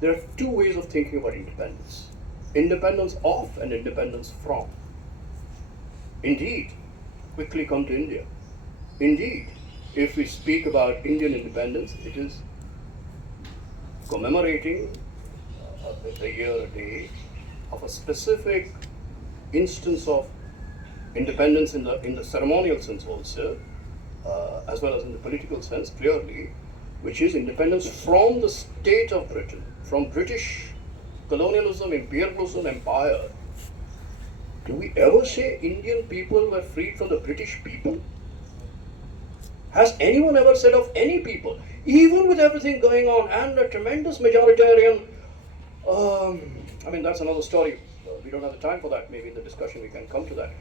There are two ways of thinking about independence. Independence of and independence from. Indeed, quickly come to India. Indeed, if we speak about Indian independence, it is commemorating a year, a day of a specific instance of independence in the ceremonial sense also, as well as in the political sense clearly, which is independence from the state of Britain, from British colonialism, imperialism, empire. Do we ever say Indian people were freed from the British people? Has anyone ever said of any people, even with everything going on and a tremendous majoritarian, that's another story. We don't have the time for that. Maybe in the discussion we can come to that.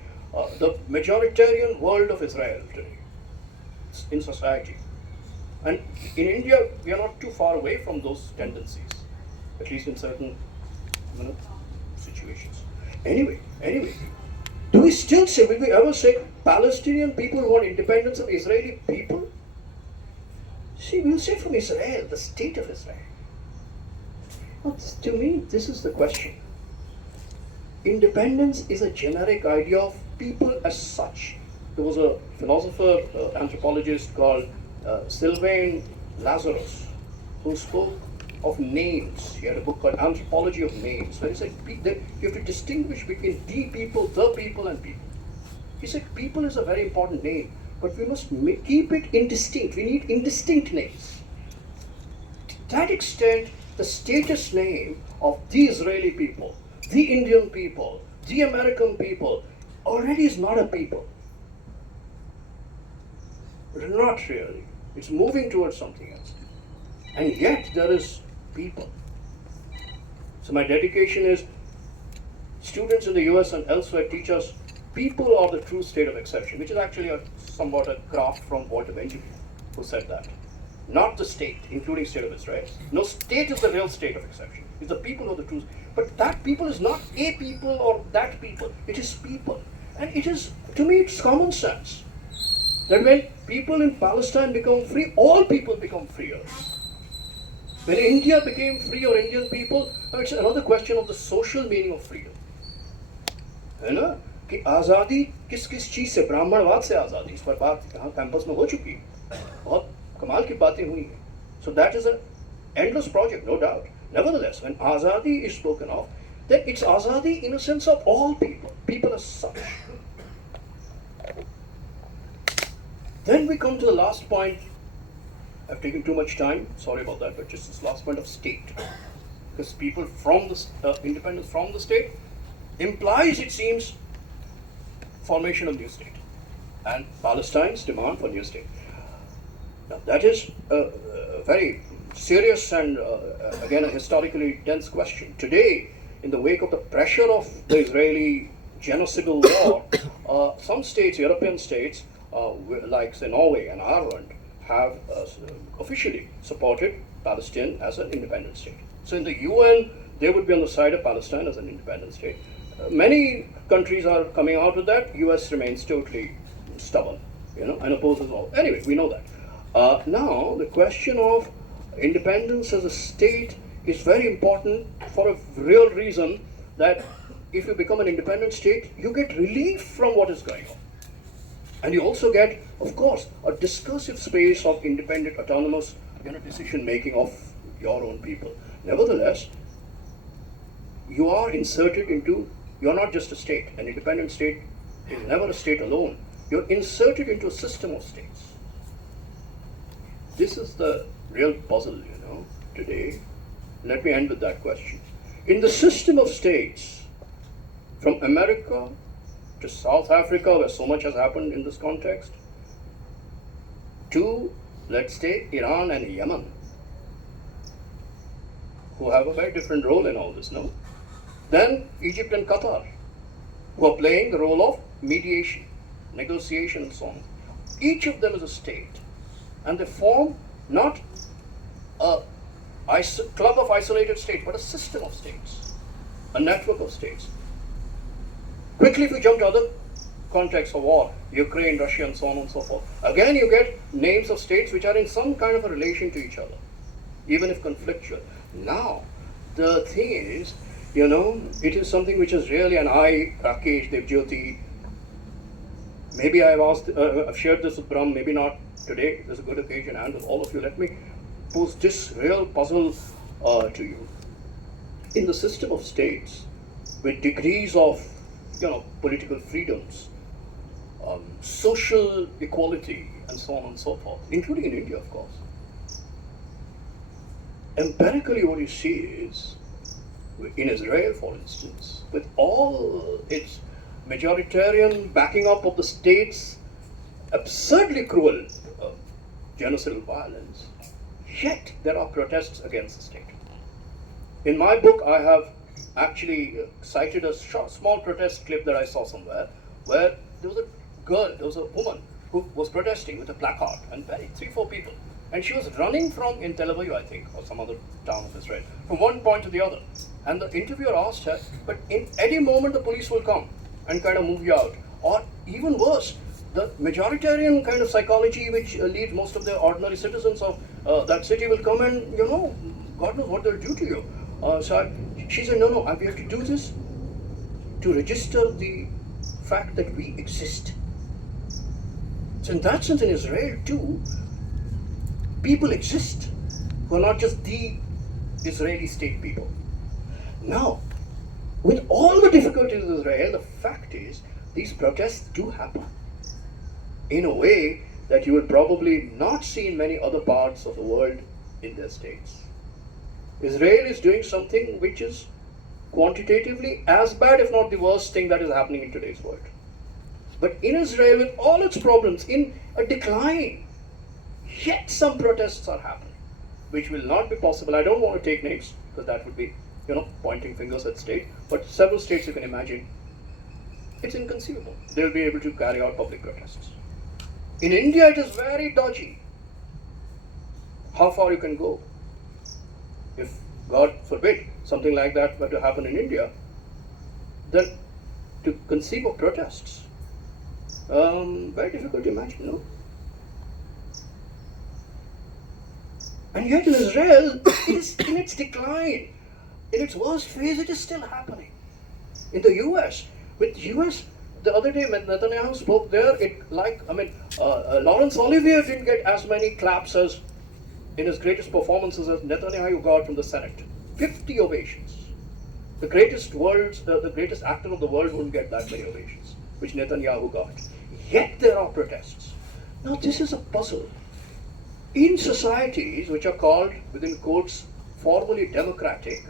The majoritarian world of Israel today in society. And in India, we are not too far away from those tendencies, at least in certain situations. Anyway, do we still say, will we ever say Palestinian people want independence of Israeli people? See, we'll say from Israel, the state of Israel. Well, to me, this is the question. Independence is a generic idea of people as such. There was a philosopher, anthropologist called Sylvain Lazarus, who spoke of names. He had a book called Anthropology of Names, where he said you have to distinguish between the people, and people. He said people is a very important name, but we must keep it indistinct. We need indistinct names. To that extent, the status name of the Israeli people, the Indian people, the American people, already is not a people. Not really. It's moving towards something else. And yet there is people. So my dedication is, students in the US and elsewhere teach us people are the true state of exception, which is actually somewhat a craft from Walter Benjamin, who said that. Not the state, including state of Israel. No, state is the real state of exception. It's the people who are the true. But that people is not a people or that people. It is people. And it is, to me, it's common sense that when people in Palestine become free, all people become freer. When India became free, or Indian people, it's another question of the social meaning of freedom. है ना कि आज़ादी किस किस चीज़ से, ब्राह्मणवाद से आज़ादी, इस पर बात यहाँ कैंपस में हो चुकी है, बहुत कमाल की बातें हुई हैं. So that is an endless project, no doubt. Nevertheless, when Azadi is spoken of, then it's Azadi in a sense of all people, people as such. Then we come to the last point. I've taken too much time, sorry about that, but just this last point of state. Because people from the independence from the state implies, it seems, formation of new state. And Palestine's demand for new state. Now that is a very serious and again a historically dense question. Today, in the wake of the pressure of the Israeli genocidal war, some states, European states, like say Norway and Ireland, have officially supported Palestine as an independent state. So in the UN, they would be on the side of Palestine as an independent state. Many countries are coming out with that. US remains totally stubborn, and opposes all. Anyway, we know that. Now, the question of independence as a state is very important for a real reason, that if you become an independent state, you get relief from what is going on. And you also get, of course, a discursive space of independent, autonomous decision making of your own people. Nevertheless, you are inserted into, you're not just a state. An independent state is never a state alone. You're inserted into a system of states. This is the real puzzle, today. Let me end with that question. In the system of states, from America to South Africa, where so much has happened in this context, to, let's say, Iran and Yemen, who have a very different role in all this, no? Then Egypt and Qatar, who are playing the role of mediation, negotiation, and so on. Each of them is a state, and they form not a club of isolated states, but a system of states, a network of states. Quickly, if we jump to other contexts of war, Ukraine, Russia, and so on and so forth, again you get names of states which are in some kind of a relation to each other, even if conflictual. Now, the thing is, it is something which is really, and I, Rakesh, Devjyoti, maybe I've shared this with Brahm, maybe not today, there's a good occasion, and with all of you, let me pose this real puzzle to you. In the system of states, with degrees of, political freedoms, social equality, and so on and so forth, including in India, of course, empirically what you see is, in Israel, for instance, with all its majoritarian backing up of the state's absurdly cruel genocidal violence, yet there are protests against the state. In my book, I have actually cited a small protest clip that I saw somewhere, where there was a woman who was protesting with a placard, and 3-4 people. And she was running from, in Tel Aviv, I think, or some other town of Israel, from one point to the other. And the interviewer asked her, but in any moment the police will come and kind of move you out. Or even worse, the majoritarian kind of psychology which leads most of the ordinary citizens of that city will come and, God knows what they'll do to you. She said, no, we have to do this to register the fact that we exist. So in that sense, in Israel too, people exist who are not just the Israeli state people. Now, with all the difficulties of Israel, the fact is these protests do happen in a way that you would probably not see in many other parts of the world in their states. Israel is doing something which is quantitatively as bad, if not the worst thing that is happening in today's world. But in Israel, with all its problems, in a decline, yet some protests are happening, which will not be possible. I don't want to take names, because that would be, pointing fingers at state. But several states you can imagine, it's inconceivable. They'll be able to carry out public protests. In India, it is very dodgy how far you can go. If, God forbid, something like that were to happen in India, then to conceive of protests, very difficult to imagine, no? And yet in Israel, it is in its decline. In its worst phase, it is still happening. In the US, with US, the other day when Netanyahu spoke there, Laurence Olivier didn't get as many claps as in his greatest performances as Netanyahu got from the Senate. 50 ovations. The greatest actor of the world wouldn't get that many ovations, which Netanyahu got. Yet there are protests. Now this is a puzzle. In societies which are called, within quotes, formally democratic,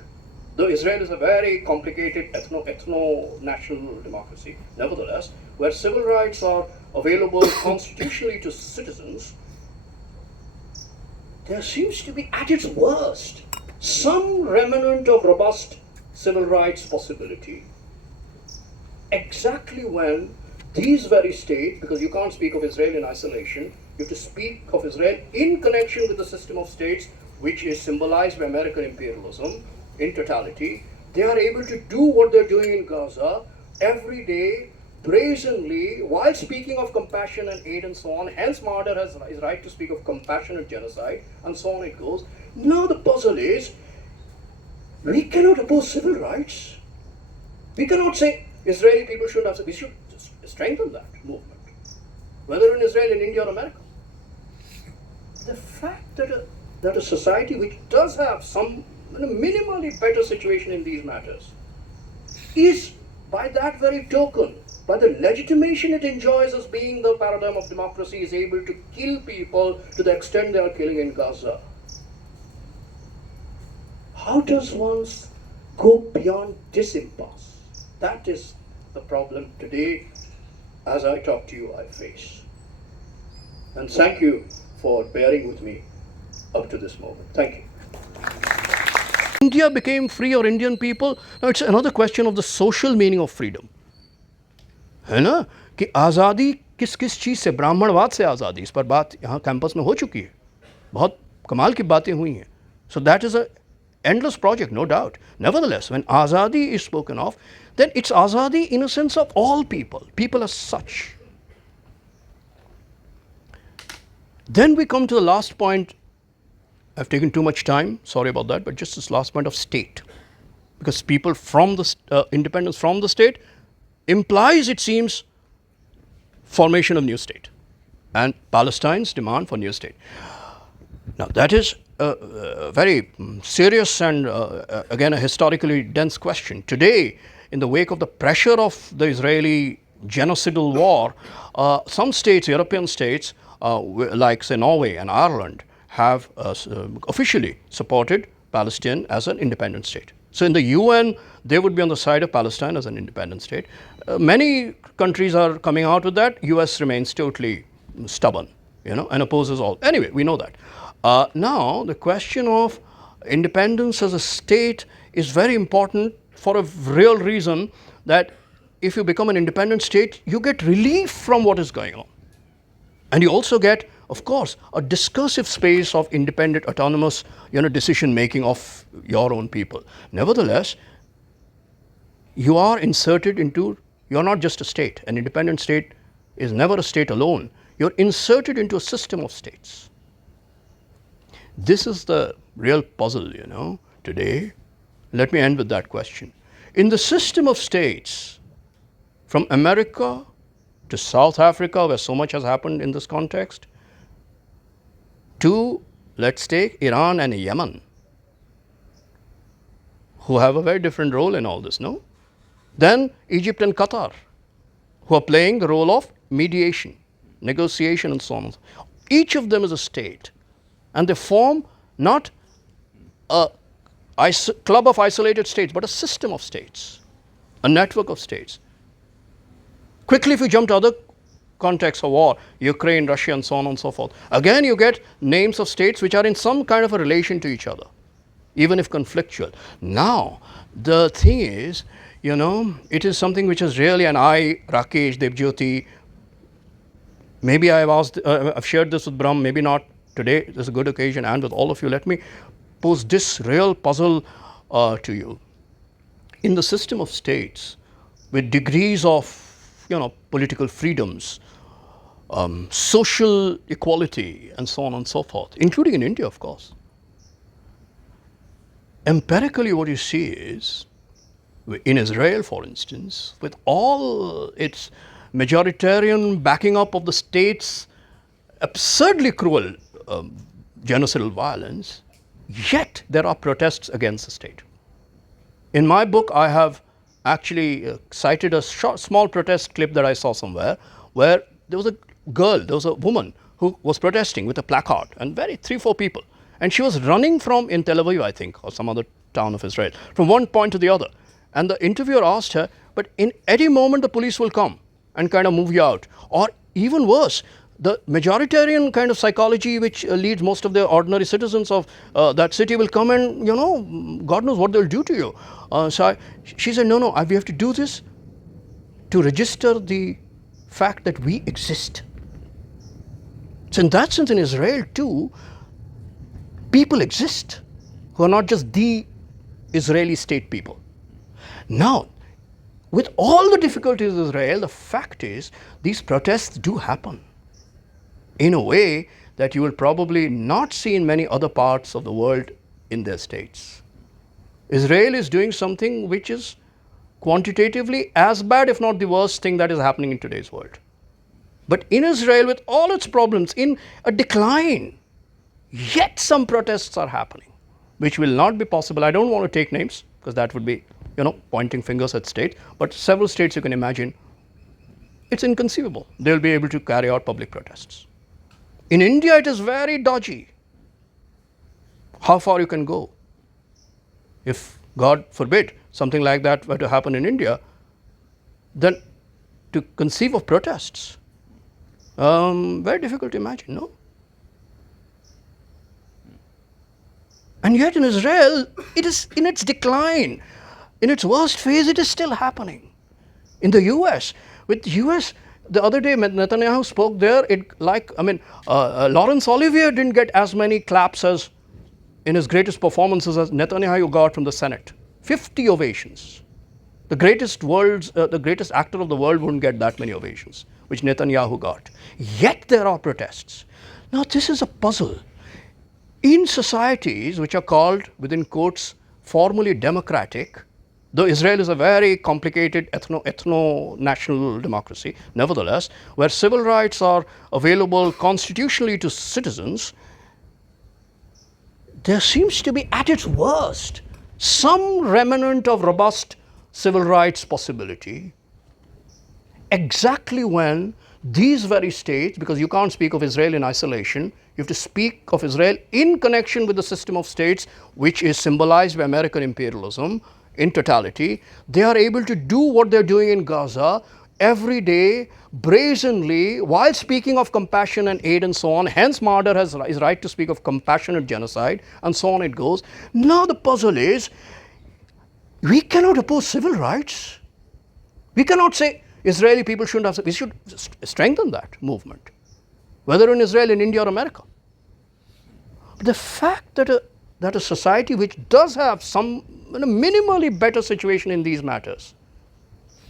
though Israel is a very complicated ethno-national democracy, nevertheless, where civil rights are available constitutionally to citizens, there seems to be, at its worst, some remnant of robust civil rights possibility. Exactly when these very states, because you can't speak of Israel in isolation, you have to speak of Israel in connection with the system of states which is symbolized by American imperialism in totality, they are able to do what they're doing in Gaza every day, brazenly, while speaking of compassion and aid and so on. Hence Marder has his right to speak of compassionate genocide, and so on it goes. Now the puzzle is, we cannot oppose civil rights. We cannot say Israeli people should have, we should strengthen that movement, whether in Israel, in India or America. The fact that a society which does have some minimally better situation in these matters is, by that very token, by the legitimation it enjoys as being the paradigm of democracy, is able to kill people to the extent they are killing in Gaza. How does one go beyond this impasse? That is the problem today, as I talk to you, I face. And thank you for bearing with me up to this moment. Thank you. India became free, or Indian people. Now it's another question of the social meaning of freedom. है ना कि आज़ादी किस किस चीज़ से, ब्राह्मणवाद से आज़ादी, इस पर बात यहाँ कैंपस में हो चुकी है, बहुत कमाल की बातें हुई हैं. So that is a endless project, no doubt. Nevertheless, when Azadi is spoken of, then it's Azadi in a sense of all people, people as such. Then we come to the last point. I've taken too much time, sorry about that, but just this last point of state. Because people from the independence from the state implies, it seems, formation of new state and Palestine's demand for new state. Now that is a very serious and again a historically dense question. Today, in the wake of the pressure of the Israeli genocidal war, some states, European states, like say Norway and Ireland, have officially supported Palestine as an independent state. So in the UN, they would be on the side of Palestine as an independent state. Many countries are coming out with that. US remains totally stubborn, and opposes all. Anyway, we know that. Now, the question of independence as a state is very important for a real reason, that if you become an independent state, you get relief from what is going on. And you also get, of course, a discursive space of independent, autonomous, decision making of your own people. Nevertheless, you are inserted into, you're not just a state. An independent state is never a state alone. You're inserted into a system of states. This is the real puzzle, today. Let me end with that question. In the system of states, from America to South Africa, where so much has happened in this context, to, let's take Iran and Yemen, who have a very different role in all this, no? Then Egypt and Qatar, who are playing the role of mediation, negotiation, and so on. Each of them is a state, and they form not a club of isolated states, but a system of states, a network of states. Quickly, if you jump to other contexts of war, Ukraine, Russia, and so on and so forth, again you get names of states which are in some kind of a relation to each other, even if conflictual. Now, the thing is, it is something which is really, and I, Rakesh, Debjyoti, maybe I've shared this with Brahm, maybe not today, is a good occasion, and with all of you, let me pose this real puzzle to you. In the system of states, with degrees of, political freedoms, social equality, and so on and so forth, including in India, of course, empirically what you see is, in Israel, for instance, with all its majoritarian backing up of the state's absurdly cruel genocidal violence, yet there are protests against the state. In my book, I have actually cited a small protest clip that I saw somewhere where there was a girl, there was a woman who was protesting with a placard, and very 3-4 people. And she was running from, in Tel Aviv, I think, or some other town of Israel, from one point to the other. And the interviewer asked her, but in any moment the police will come and kind of move you out. Or even worse, the majoritarian kind of psychology which leads most of the ordinary citizens of that city will come and, God knows what they'll do to you. She said, no, we have to do this to register the fact that we exist. So in that sense, in Israel too, people exist who are not just the Israeli state people. Now, with all the difficulties of Israel, the fact is these protests do happen in a way that you will probably not see in many other parts of the world in their states. Israel is doing something which is quantitatively as bad, if not the worst thing that is happening in today's world. But in Israel, with all its problems, in a decline, yet some protests are happening, which will not be possible. I don't want to take names because that would be, pointing fingers at states, but several states you can imagine, it's inconceivable. They'll be able to carry out public protests. In India, it is very dodgy how far you can go. If, God forbid, something like that were to happen in India, then to conceive of protests, very difficult to imagine, no? And yet in Israel, it is in its decline. In its worst phase, it is still happening. In the US, the other day Netanyahu spoke there, Laurence Olivier didn't get as many claps as in his greatest performances as Netanyahu got from the Senate. 50 ovations. The greatest actor of the world wouldn't get that many ovations, which Netanyahu got. Yet there are protests. Now this is a puzzle. In societies which are called, within quotes, formally democratic, though Israel is a very complicated ethno-national democracy, nevertheless, where civil rights are available constitutionally to citizens, there seems to be, at its worst, some remnant of robust civil rights possibility, exactly when these very states, because you can't speak of Israel in isolation, you have to speak of Israel in connection with the system of states which is symbolized by American imperialism in totality, they are able to do what they're doing in Gaza every day, brazenly, while speaking of compassion and aid and so on. Hence, Marder has his right to speak of compassionate genocide, and so on it goes. Now the puzzle is, we cannot oppose civil rights. We cannot say Israeli people shouldn't have, we should strengthen that movement, whether in Israel, in India or America. The fact that a society which does have some minimally better situation in these matters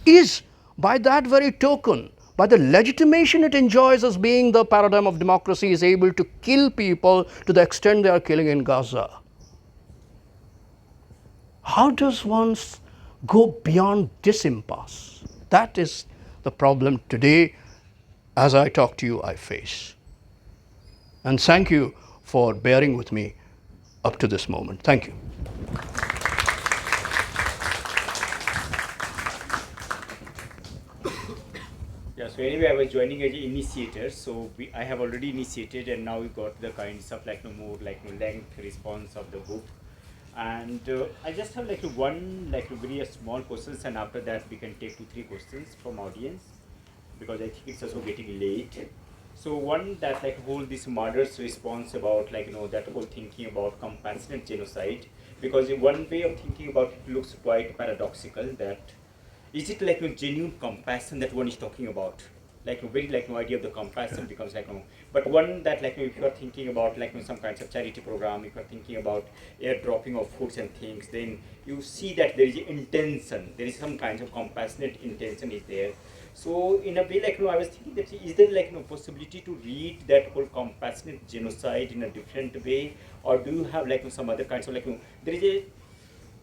is, by that very token, by the legitimation it enjoys as being the paradigm of democracy, is able to kill people to the extent they are killing in Gaza. How does one go beyond this impasse? That is the problem today, as I talk to you, I face. And thank you for bearing with me up to this moment. Thank you. Yeah, so anyway, I was joining as an initiator, so I have already initiated, and now we got the kinds of more length response of the book. And I just have one very small questions, and after that we can take 2-3 questions from audience, because I think it's also getting late. So one that whole this murder's response about that whole thinking about compassionate genocide, because one way of thinking about it looks quite paradoxical, that is it genuine compassion that one is talking about? Very no idea of the compassion becomes but one that if you are thinking about some kinds of charity program, if you are thinking about airdropping of foods and things, then you see that there is intention, there is some kinds of compassionate intention is there. So in a way I was thinking that is there possibility to read that whole compassionate genocide in a different way, or do you have some other kinds of there is a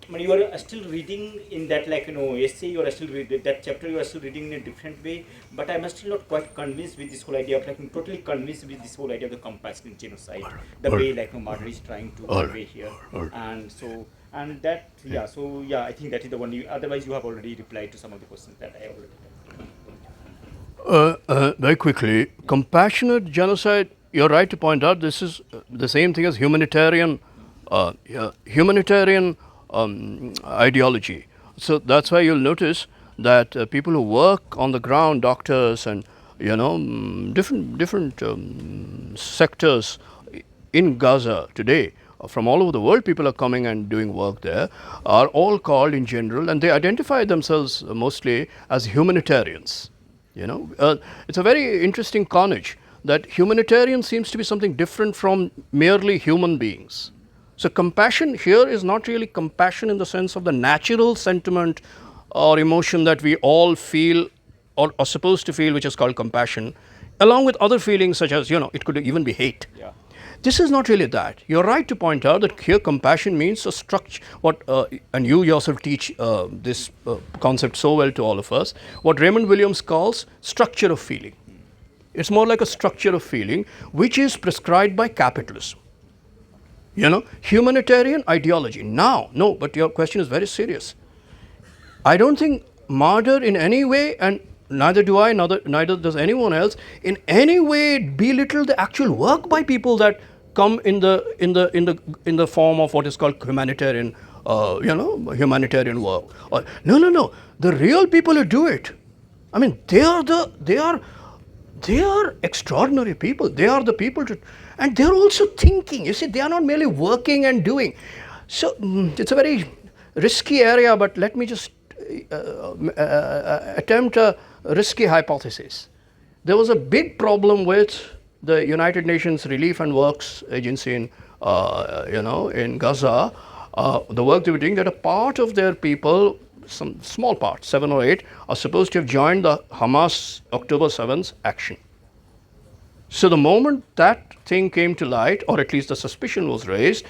But you are still reading in that, like, essay, you are still reading that chapter, you are still reading in a different way, but I'm still not quite convinced with this whole idea of, like, I'm totally convinced with this whole idea of the compassionate genocide, the way, like, Marder is trying to convey here. And so, and that, yeah, so yeah, I think that is the one. Otherwise, you have already replied to some of the questions that I already Very quickly, compassionate genocide. You're right to point out this is the same thing as humanitarian ideology. So that's why you'll notice that people who work on the ground, doctors and different sectors in Gaza today, from all over the world, people are coming and doing work there, are all called in general, and they identify themselves mostly as humanitarians. It's a very interesting carnage that humanitarian seems to be something different from merely human beings. So compassion here is not really compassion in the sense of the natural sentiment or emotion that we all feel or are supposed to feel, which is called compassion, along with other feelings such as, it could even be hate. Yeah. This is not really that. You're right to point out that here compassion means a structure, and you yourself teach this concept so well to all of us, what Raymond Williams calls structure of feeling. It's more like a structure of feeling which is prescribed by capitalism. Humanitarian ideology. Now, no, but your question is very serious. I don't think Marder in any way, and neither do I, neither does anyone else, in any way belittle the actual work by people that come in the form of what is called humanitarian, humanitarian work. No. The real people who do it, I mean, they are extraordinary people. They are the people and they're also thinking. You see, they are not merely working and doing. So it's a very risky area, but let me just attempt a risky hypothesis. There was a big problem with the United Nations Relief and Works Agency in Gaza. The work they were doing, that a part of their people, some small part, 7 or 8, are supposed to have joined the Hamas October 7th action. So the moment that thing came to light, or at least the suspicion was raised,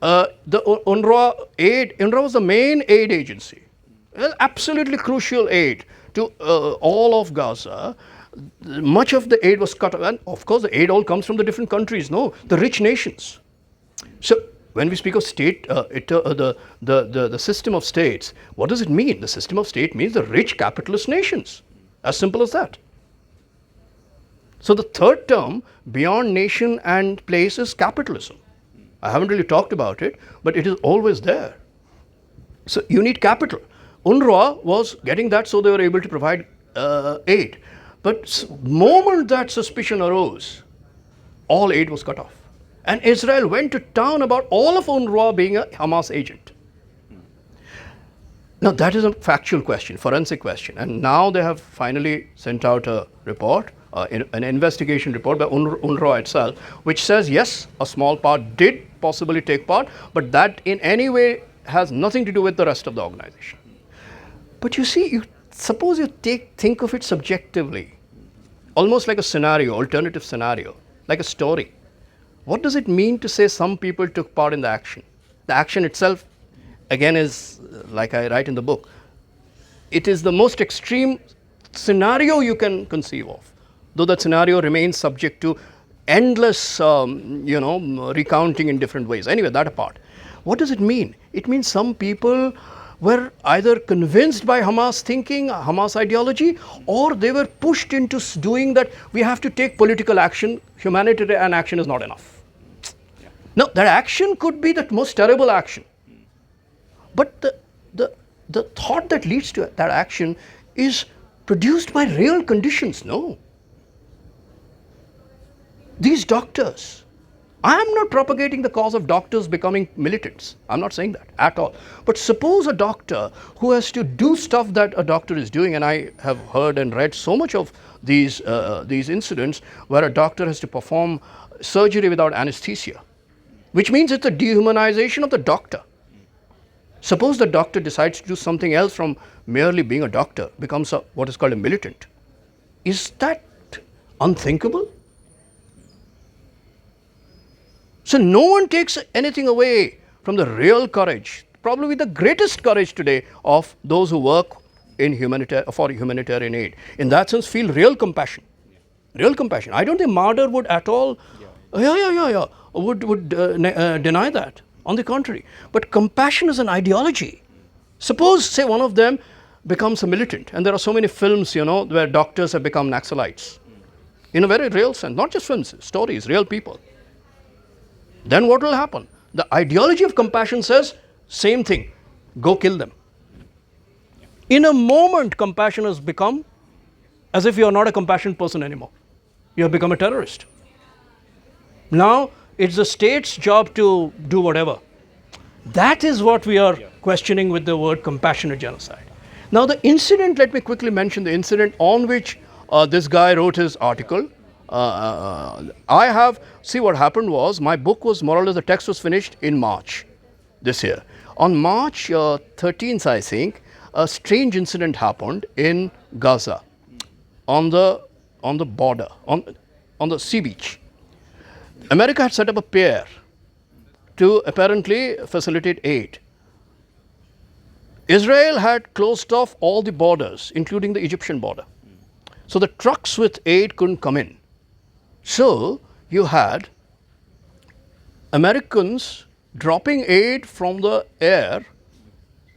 the UNRWA was the main aid agency, absolutely crucial aid to all of Gaza. Much of the aid was cut off, and of course the aid all comes from the different countries, the rich nations. So when we speak of state, the system of states, what does it mean? The system of state means the rich capitalist nations. As simple as that. So the third term beyond nation and place is capitalism. I haven't really talked about it, but it is always there. So you need capital. UNRWA was getting that, so they were able to provide aid. But moment that suspicion arose, all aid was cut off. And Israel went to town about all of UNRWA being a Hamas agent. Now that is a factual question, forensic question. And now they have finally sent out a report, an investigation report by UNRWA itself, which says, yes, a small part did possibly take part, but that in any way has nothing to do with the rest of the organization. But you see, suppose you think of it subjectively, almost like a scenario, alternative scenario, like a story. What does it mean to say some people took part in the action? The action itself, again, is, like I write in the book, it is the most extreme scenario you can conceive of, though that scenario remains subject to endless, recounting in different ways. Anyway, that apart. What does it mean? It means some people were either convinced by Hamas thinking, Hamas ideology, or they were pushed into doing that. We have to take political action. Humanitarian action is not enough. Yeah. Now, that action could be the most terrible action. But the thought that leads to that action is produced by real conditions, no? These doctors, I am not propagating the cause of doctors becoming militants. I'm not saying that at all. But suppose a doctor who has to do stuff that a doctor is doing, and I have heard and read so much of these incidents where a doctor has to perform surgery without anesthesia, which means it's a dehumanization of the doctor. Suppose the doctor decides to do something else from merely being a doctor, becomes what is called a militant. Is that unthinkable? So no one takes anything away from the real courage, probably the greatest courage today of those who work in for humanitarian aid. In that sense, feel real compassion. Real compassion. I don't think Marder would at all, would deny that. On the contrary. But compassion is an ideology. Suppose, say, one of them becomes a militant, and there are so many films, where doctors have become Naxalites. In a very real sense, not just films, stories, real people. Then what will happen? The ideology of compassion says, same thing, go kill them. In a moment, compassion has become as if you are not a compassionate person anymore. You have become a terrorist. Now, it's the state's job to do whatever. That is what we are questioning with the word compassionate genocide. Now, the incident, let me quickly mention the incident on which this guy wrote his article. See what happened was, my book was more or less, the text was finished in March this year. On March 13th, I think, a strange incident happened in Gaza on the border, on the sea beach. America had set up a pier to apparently facilitate aid. Israel had closed off all the borders, including the Egyptian border. So the trucks with aid couldn't come in. So you had Americans dropping aid from the air,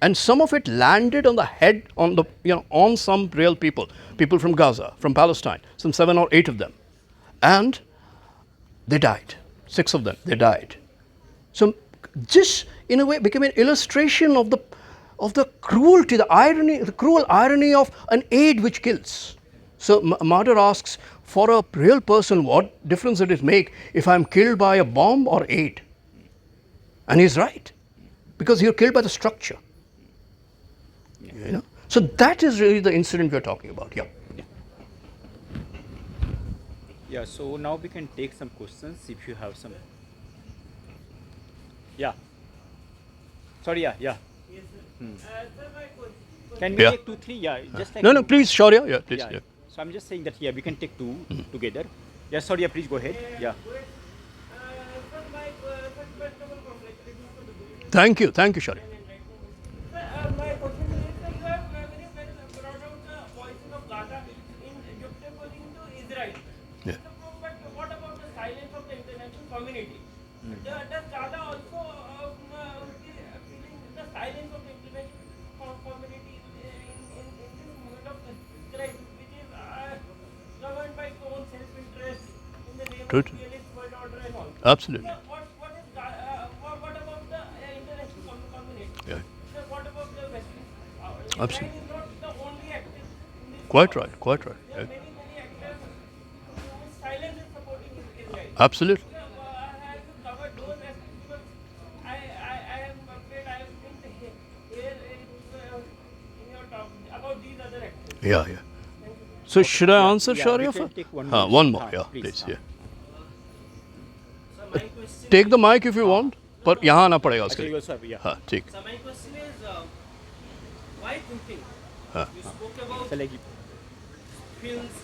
and some of it landed on the head, on some real people from Gaza, from Palestine, some 7 or 8 of them. And they died. 6 of them, they died. So this, in a way, became an illustration of the cruelty, the irony, the cruel irony of an aid which kills. So Marder asks, for a real person, what difference did it make if I'm killed by a bomb or aid? And he's right, because you're killed by the structure. So that is really the incident we're talking about. Yeah, so now we can take some questions if you have some. Yeah. Sorry, yeah. Yes, sir. Sir, my question. Can we take 2, 3? Yeah, just like. No, please, Shaurya. Yeah, please. Yeah. So I'm just saying that, we can take 2 together. Yeah, sorry, please go ahead. Yeah. Sir, my first of all, congratulations. Thank you, Shaurya. Sir, my question is, sir, you have very well brought out the voices of Gaza in juxtaposing to Israel. Yeah. But what about the silence of the international community? Does Gaza also feeling the silence of the international community in this movement of Israel, which is governed by its own self-interest in the name True. of realist world order and all? Absolutely. So what about the international community? Yeah. So what about the Western? Absolutely. Israel is not the only actor in this. Quite right. There are many actors whose silence is supporting Israel. Absolutely. So, have you covered those aspects? Because I am afraid I have been here in your talk about these other actors. Yeah. So should I answer, Yeah, Shaurya? we can take one One more. more. Yeah, Please. please. Yeah. So my question. Take the mic if you want, पर यहाँ आना पड़ेगा उसके Okay, you लिए. also have, yeah. हाँ, ठीक. So my question is, why thinking? You spoke about So like, films,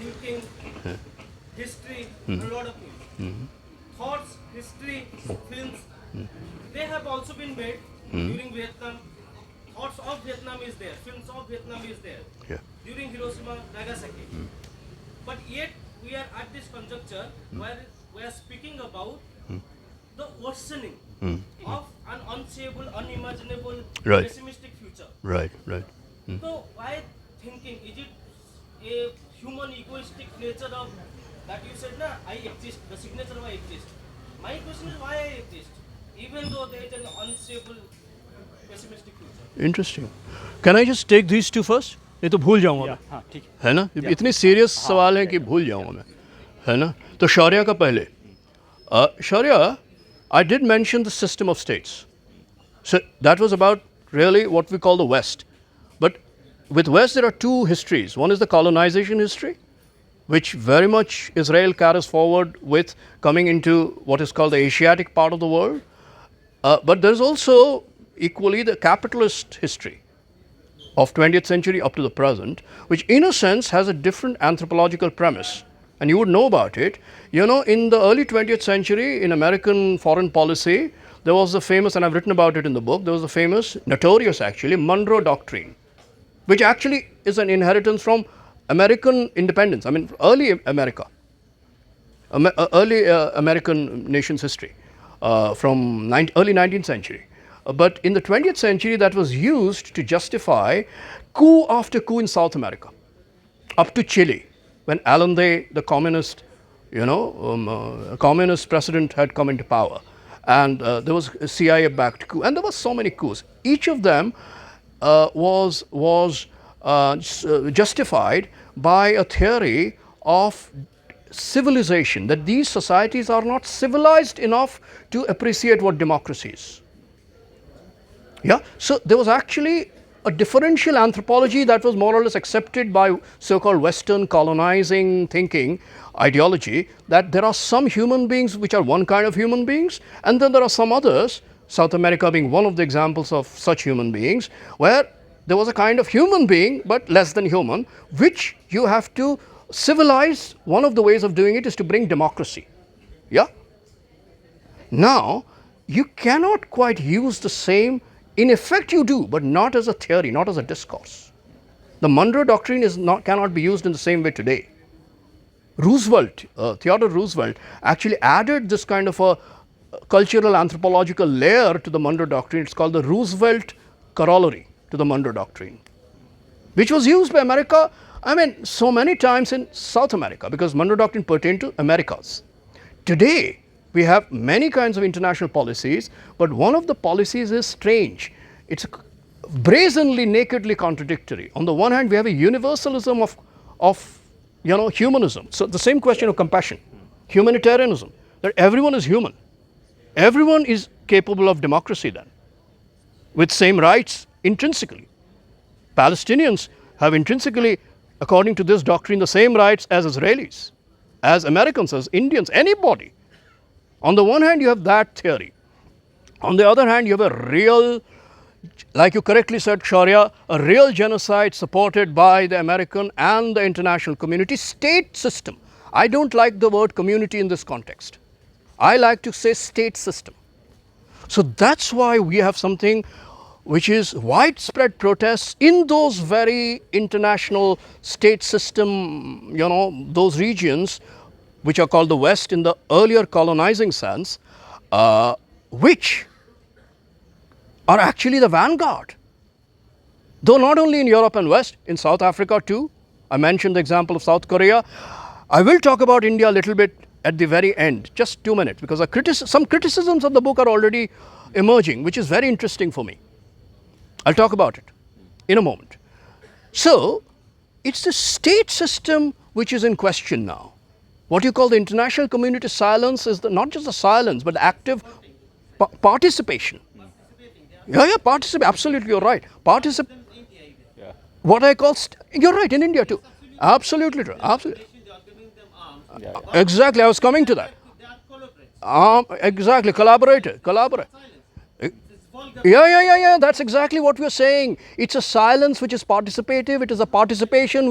thinking, history, a lot of things. Thoughts, history, films, they have also been made during Vietnam. Thoughts of Vietnam is there, films of Vietnam is there. Yeah. During Hiroshima, Nagasaki. But yet we are at this conjuncture where we are speaking about the worsening of an unsayable, unimaginable, Right. pessimistic future. Right. So why thinking? Is it a human egoistic nature of that you said, na, I exist, the signature of I exist. My question is why I exist, even though there is an unsayable, pessimistic future. Interesting. Can I just take these two first? नहीं तो भूल जाऊंगा मैं. हाँ, ठीक. है ना? इतने सीरियस सवाल हैं कि भूल जाऊंगा मैं. है ना? तो शौर्या का पहले. Shaurya, I did mention the system of states. So that was about really what we call the West. But with West, there are 2 histories. One is the colonization history, which very much Israel carries forward with coming into what is called the Asiatic part of the world. But there's also equally the capitalist history of 20th century up to the present, which in a sense has a different anthropological premise and you would know about it. You know, in the early 20th century, in American foreign policy, there was the famous, and I've written about it in the book, there was the famous, notorious actually, Monroe Doctrine, which actually is an inheritance from American independence, I mean, early America, early American nation's history from early 19th century. But in the 20th century, that was used to justify coup after coup in South America, up to Chile, when Allende, the communist, communist president, had come into power, and there was a CIA-backed coup, and there were so many coups. Each of them was justified by a theory of civilization, that these societies are not civilized enough to appreciate what democracy is. Yeah, so there was actually a differential anthropology that was more or less accepted by so-called Western colonizing thinking ideology, that there are some human beings which are one kind of human beings, and then there are some others, South America being one of the examples of such human beings, where there was a kind of human being but less than human, which you have to civilize. One of the ways of doing it is to bring democracy. Yeah. Now, you cannot quite use the same, in effect you do, but not as a theory, not as a discourse. The Monroe Doctrine cannot be used in the same way today. Roosevelt, Theodore Roosevelt, actually added this kind of a cultural anthropological layer to the Monroe Doctrine. It's called the Roosevelt corollary to the Monroe Doctrine, which was used by America, I mean, so many times in South America, because Monroe Doctrine pertained to Americas. Today, we have many kinds of international policies, but one of the policies is strange. It's brazenly, nakedly contradictory. On the one hand, we have a universalism of humanism. So the same question of compassion, humanitarianism, that everyone is human. Everyone is capable of democracy then, with same rights intrinsically. Palestinians have intrinsically, according to this doctrine, the same rights as Israelis, as Americans, as Indians, anybody. On the one hand, you have that theory. On the other hand, you have a real, like you correctly said, Shaurya, a real genocide supported by the American and the international community state system. I don't like the word community in this context. I like to say state system. So that's why we have something which is widespread protests in those very international state system, those regions which are called the West in the earlier colonizing sense, which are actually the vanguard. Though not only in Europe and West, in South Africa too. I mentioned the example of South Korea. I will talk about India a little bit at the very end, just 2 minutes, because some criticisms of the book are already emerging, which is very interesting for me. I'll talk about it in a moment. So, it's the state system which is in question now. What you call the international community silence is not just the silence, but the active participation. Yeah, participate. Absolutely, you're right. Participate. Yeah. What I call, you're right, in India too. Absolutely true. Absolutely. Yeah. Exactly, I was coming to that. Exactly, collaborate. Yeah, that's exactly what we're saying. It's a silence which is participative, it is a participation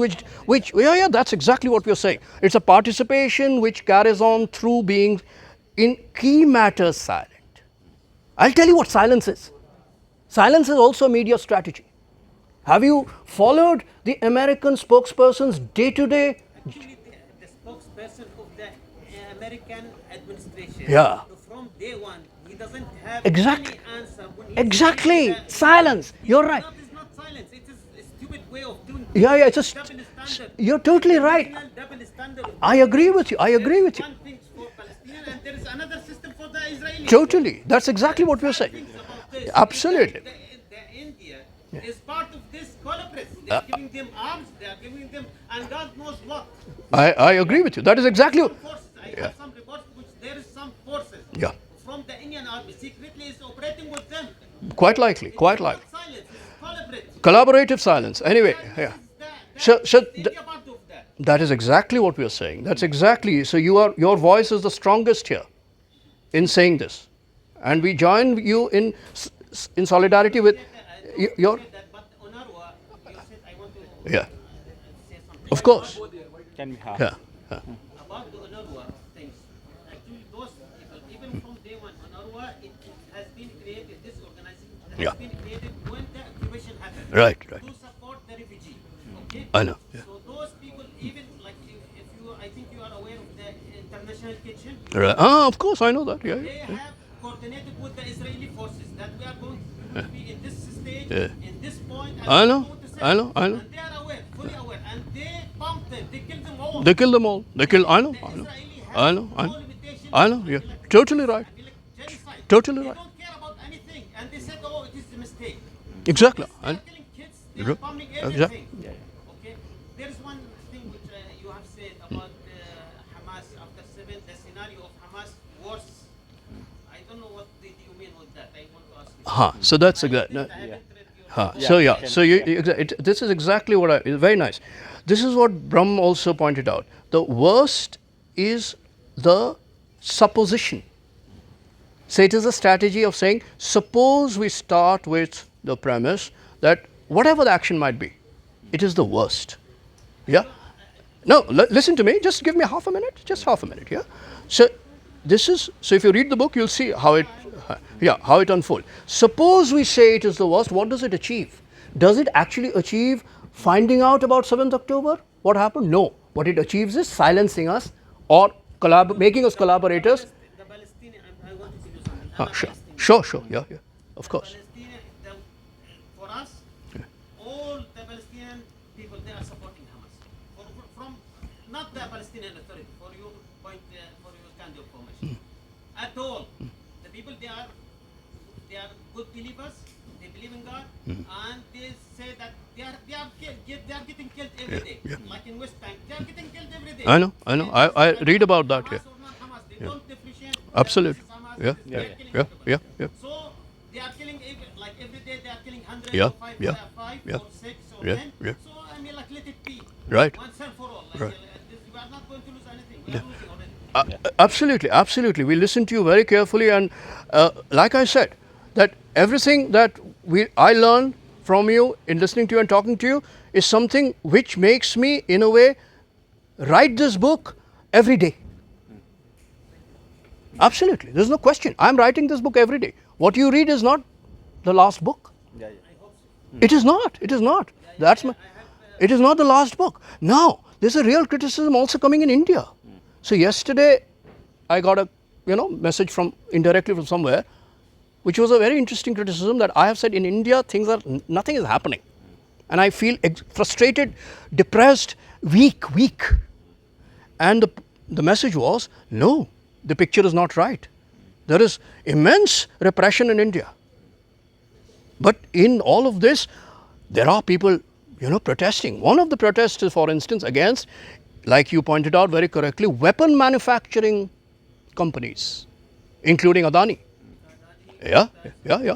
yeah, that's exactly what we're saying. It's a participation which carries on through being in key matters silent. I'll tell you what silence is. Silence is also a media strategy. Have you followed the American spokesperson's day-to-day? Actually, the spokesperson of the American administration, Yeah. from day one, he doesn't have Exactly. any answer. When Exactly. Silence. You're right. It's not silence. It is a stupid way of doing Yeah, it's a double standard. you're totally right. Double standard. I agree with you. There is one thing for Palestinian and there is another system for the Israelis. Totally. That's exactly what we're saying. Things about this. Absolutely. The India is part of this collaborative. They are giving them arms. They are giving them, and God knows what. I agree with you. That is exactly Some forces. I have some reports which there is some forces from the Indian army secretly is operating with them. quite likely. It's not silence. It's collaborative. Collaborative silence. Anyway, yeah. So India part of that. that is exactly what we are saying. That's exactly. So your voice is the strongest here in saying this, and we join you in solidarity with your. But Onarwa, you said I want to Yeah. say something. Of course. Can we have? Yeah. About Urwa of things. Actually, those people, even from day one, on Urwa, it has been created, this organization has Yeah. been created when the occupation happened. Right, right. To support the refugee. Okay? I know. Yeah. So those people, even like if you, I think you are aware of the International Kitchen. Right. Ah, of course, I know that. Yeah. They Yeah. have coordinated with the Israeli forces that we are going to be in this stage, Yeah. in this point, and I we are know, going to I know, I know. And they are aware, fully aware, and they pumped them, they killed them all. They kill them all. They kill. I know. The I know. Israeli I has know. I no know. limitation I know. on Yeah. like Totally right. and like genocide. Totally They right. don't care about anything, and they said, "Oh, it is a mistake." Exactly. Yes, they are killing kids. They are Right. bombing Exactly. everything. Yeah. Okay. There is one thing which you have said about Hamas after 7. The scenario of Hamas worse. I don't know what did you mean with that. I want to ask you. So that's I exactly. haven't read your Huh. book. So Yeah, yeah, so this is exactly what very nice. This is what Brahm also pointed out. The worst is the supposition. So it is a strategy of saying, suppose we start with the premise that whatever the action might be, it is the worst. Yeah. No, listen to me. Just give me half a minute. Just half a minute. Yeah. So this is so. If you read the book, you'll see how it, how it unfolds. Suppose we say it is the worst. What does it achieve? Does it actually achieve finding out about 7th October? What happened? No. What it achieves is silencing us or making us collaborators. The Palestinian, I want to tell you something. I'm a Sure. Palestinian. Sure. Yeah. Yeah. Of course. Palestinian, for us, all the Palestinian people, they are supporting Hamas. From not the Palestinian Authority, for your point, for your kind of information. At all, the people they are good believers. They believe in God, and they say that they are getting killed every day. yeah. Like in West Bank, they are getting killed every day. I know. I read about that. Hamas Yeah. or not Hamas, they don't differentiate. Absolutely. This is Hamas, Yeah. this is- they are Yeah. killing Yeah. everybody. Yeah. So they are killing every day they are killing hundreds Yeah, or five yeah, or 6 or yeah, 10. yeah. So I mean like let it be. Right. Once and for all. Like, Right. we are not going to lose anything. We are losing already. Absolutely. We listened to you very carefully, and like I said, that everything that I learned from you in listening to you and talking to you is something which makes me, in a way, write this book every day. Absolutely, there's no question. I'm writing this book every day. What you read is not the last book. Yeah. It is not. It is not. That's my. It is not the last book. Now, there's a real criticism also coming in India. So yesterday, I got a message from indirectly from somewhere, which was a very interesting criticism that I have said in India nothing is happening, and I feel frustrated, depressed, weak. And the message was no, the picture is not right. There is immense repression in India. But in all of this, there are people, protesting. One of the protests is, for instance, against, like you pointed out very correctly, weapon manufacturing companies, including Adani. Yeah,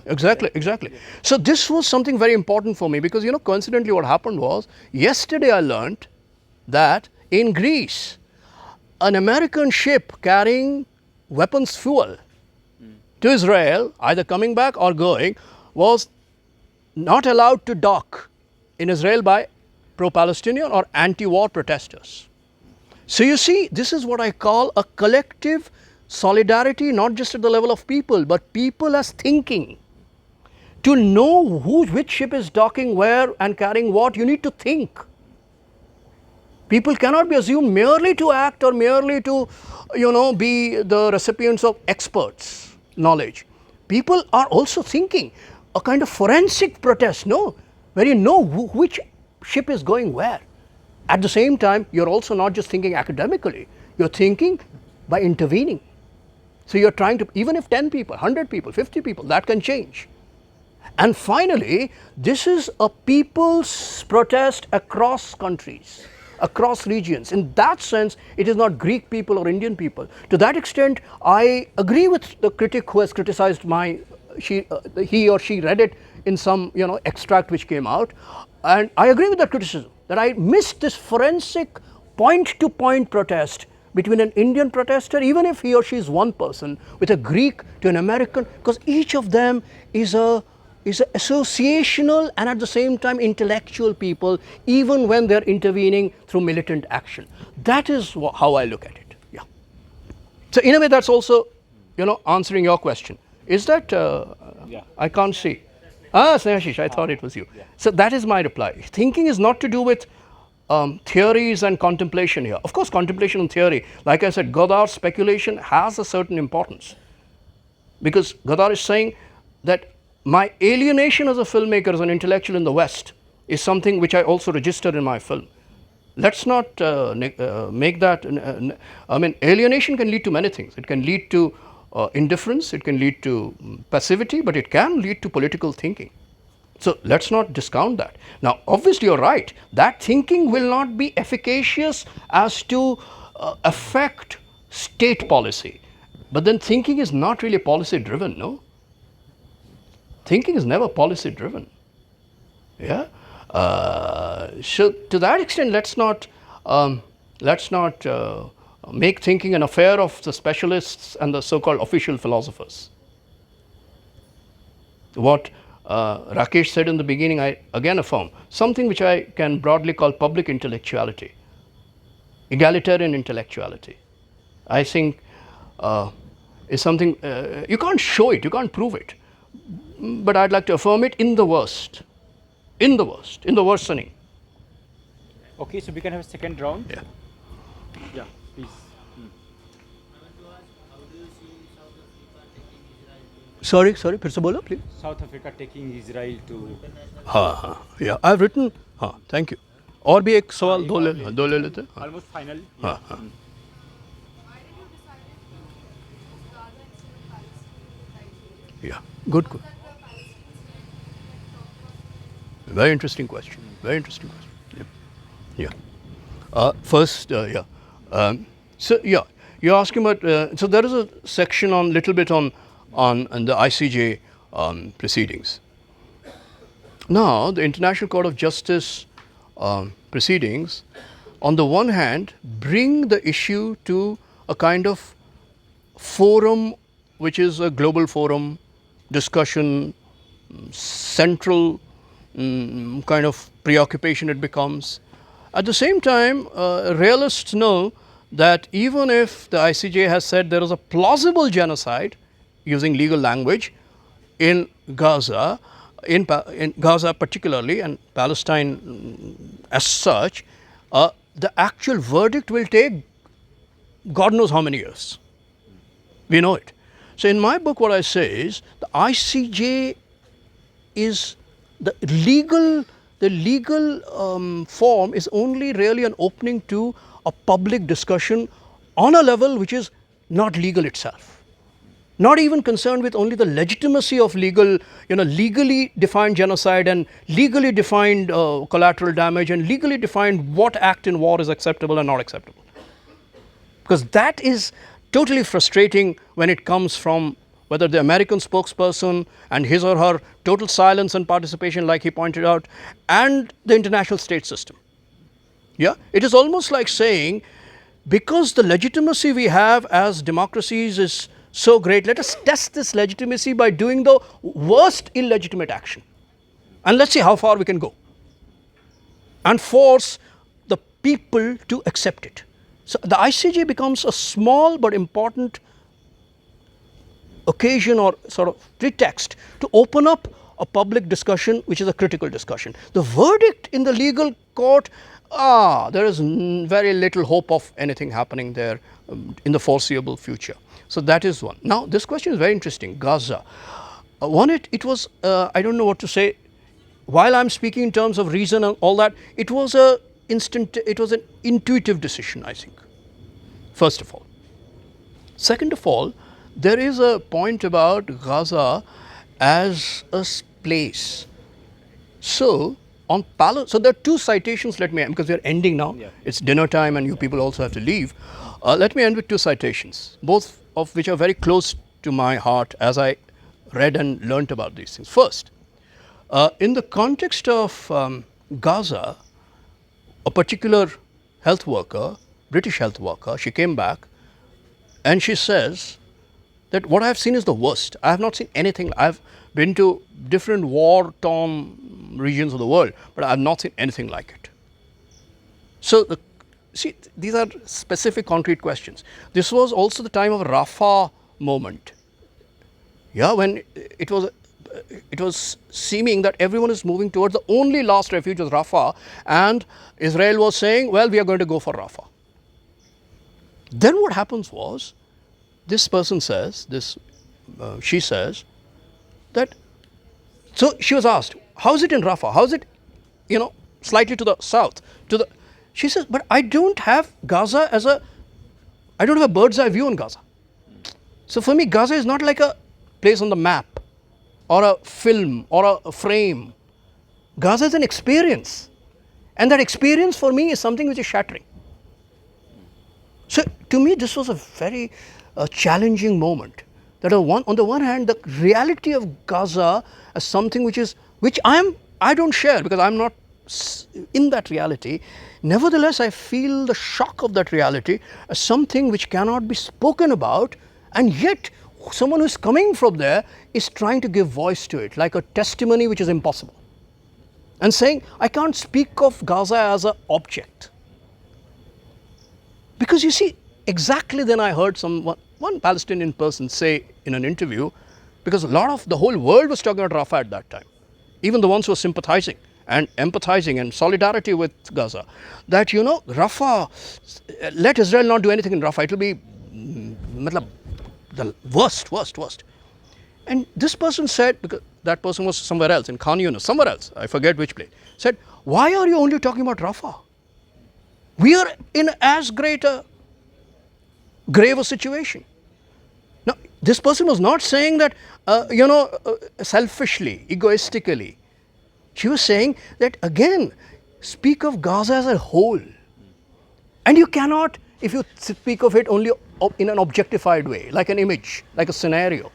exactly. So this was something very important for me because, coincidentally what happened was, yesterday I learned that in Greece, an American ship carrying weapons fuel to Israel, either coming back or going, was not allowed to dock in Israel by pro-Palestinian or anti-war protesters. So you see, this is what I call a collective solidarity, not just at the level of people, but people as thinking. To know which ship is docking where and carrying what, you need to think. People cannot be assumed merely to act or merely to, be the recipients of experts' knowledge. People are also thinking, a kind of forensic protest, where you know which ship is going where. At the same time, you're also not just thinking academically, you're thinking by intervening. So you're trying to, even if 10 people, 100 people, 50 people, that can change. And finally, this is a people's protest across countries, across regions. In that sense, it is not Greek people or Indian people. To that extent, I agree with the critic who has criticized he or she read it in some extract which came out, and I agree with that criticism that I missed this forensic point-to-point protest between an Indian protester, even if he or she is one person, with a Greek to an American, because each of them is a associational and at the same time intellectual people, even when they're intervening through militant action. That is how I look at it. Yeah. So in a way, that's also, answering your question. Is that? Yeah. I can't see. Snehashish, I thought it was you. Yeah. So that is my reply. Thinking is not to do with theories and contemplation here. Of course, contemplation and theory, like I said, Godard's speculation has a certain importance, because Godard is saying that my alienation as a filmmaker, as an intellectual in the West, is something which I also register in my film. Let's not make that. I mean, alienation can lead to many things. It can lead to indifference, it can lead to passivity, but it can lead to political thinking. So let's not discount that. Now, obviously, you're right. That thinking will not be efficacious as to affect state policy. But then thinking is not really policy driven, no? Thinking is never policy driven. Yeah. So to that extent, let's not make thinking an affair of the specialists and the so-called official philosophers. What Rakesh said in the beginning, I again affirm, something which I can broadly call public intellectuality, egalitarian intellectuality. I think is something you can't show it, you can't prove it, but I'd like to affirm it in the worst, in the worsening. Okay, so we can have a second round. Yeah. Yeah, please. Sorry, फिर से बोलो, please. South Africa taking Israel to. हाँ, yeah. I've written. हाँ, thank you. और भी एक सवाल दो ले लेते हैं. Almost final. हाँ, Yeah. हाँ. Yeah, good. Very interesting question. Yeah. First, yeah. So yeah, you're asking about. So there is a section on little bit on the ICJ proceedings. Now, the International Court of Justice proceedings, on the one hand, bring the issue to a kind of forum, which is a global forum, discussion, central kind of preoccupation it becomes. At the same time, realists know that even if the ICJ has said there is a plausible genocide, using legal language, in Gaza, in Gaza particularly, and Palestine as such, the actual verdict will take God knows how many years. We know it. So in my book, what I say is the ICJ is the legal form is only really an opening to a public discussion on a level which is not legal itself. Not even concerned with only the legitimacy of legally defined genocide and legally defined collateral damage and legally defined what act in war is acceptable and not acceptable. Because that is totally frustrating when it comes from whether the American spokesperson and his or her total silence and participation, like he pointed out, and the international state system. Yeah, it is almost like saying, because the legitimacy we have as democracies is so great, let us test this legitimacy by doing the worst illegitimate action, and let's see how far we can go, and force the people to accept it. So the ICJ becomes a small but important occasion or sort of pretext to open up a public discussion, which is a critical discussion. The verdict in the legal court, there is very little hope of anything happening there in the foreseeable future. So that is one. Now this question is very interesting. Gaza. It was, I don't know what to say. While I'm speaking in terms of reason and all that, it was an intuitive decision, I think, first of all. Second of all, there is a point about Gaza as a place. So there are two citations, because we are ending now. Yeah. It's dinner time and you people also have to leave. Let me end with two citations, both of which are very close to my heart as I read and learnt about these things. First, in the context of Gaza, a particular health worker, British health worker, she came back and she says that what I have seen is the worst. I have not seen anything. I've been to different war-torn regions of the world, but I have not seen anything like it. So see, these are specific concrete questions. This was also the time of Rafah moment. Yeah, when it was seeming that everyone is moving towards the only last refuge was Rafah, and Israel was saying, well, we are going to go for Rafah. Then what happens was, this person says, she says that, so she was asked, how is it in Rafah? How is it, slightly to the south? She says, but I don't have Gaza I don't have a bird's eye view on Gaza. So for me, Gaza is not like a place on the map or a film or a frame. Gaza is an experience. And that experience for me is something which is shattering. So to me, this was a very challenging moment. That on the one hand, the reality of Gaza as something which I don't share because I'm not in that reality. Nevertheless, I feel the shock of that reality as something which cannot be spoken about, and yet someone who is coming from there is trying to give voice to it, like a testimony which is impossible, and saying, I can't speak of Gaza as an object. Because you see, exactly then I heard one Palestinian person say in an interview, because a lot of the whole world was talking about Rafah at that time, even the ones who were sympathizing and empathizing and solidarity with Gaza, that Rafah, let Israel not do anything in Rafah, it will be the worst. And this person said, because that person was somewhere else, in Khan Yunis, somewhere else, I forget which place, said, why are you only talking about Rafah? We are in as great a grave a situation. Now, this person was not saying that, selfishly, egoistically. She was saying that, again, speak of Gaza as a whole. And you cannot, if you speak of it only in an objectified way, like an image, like a scenario.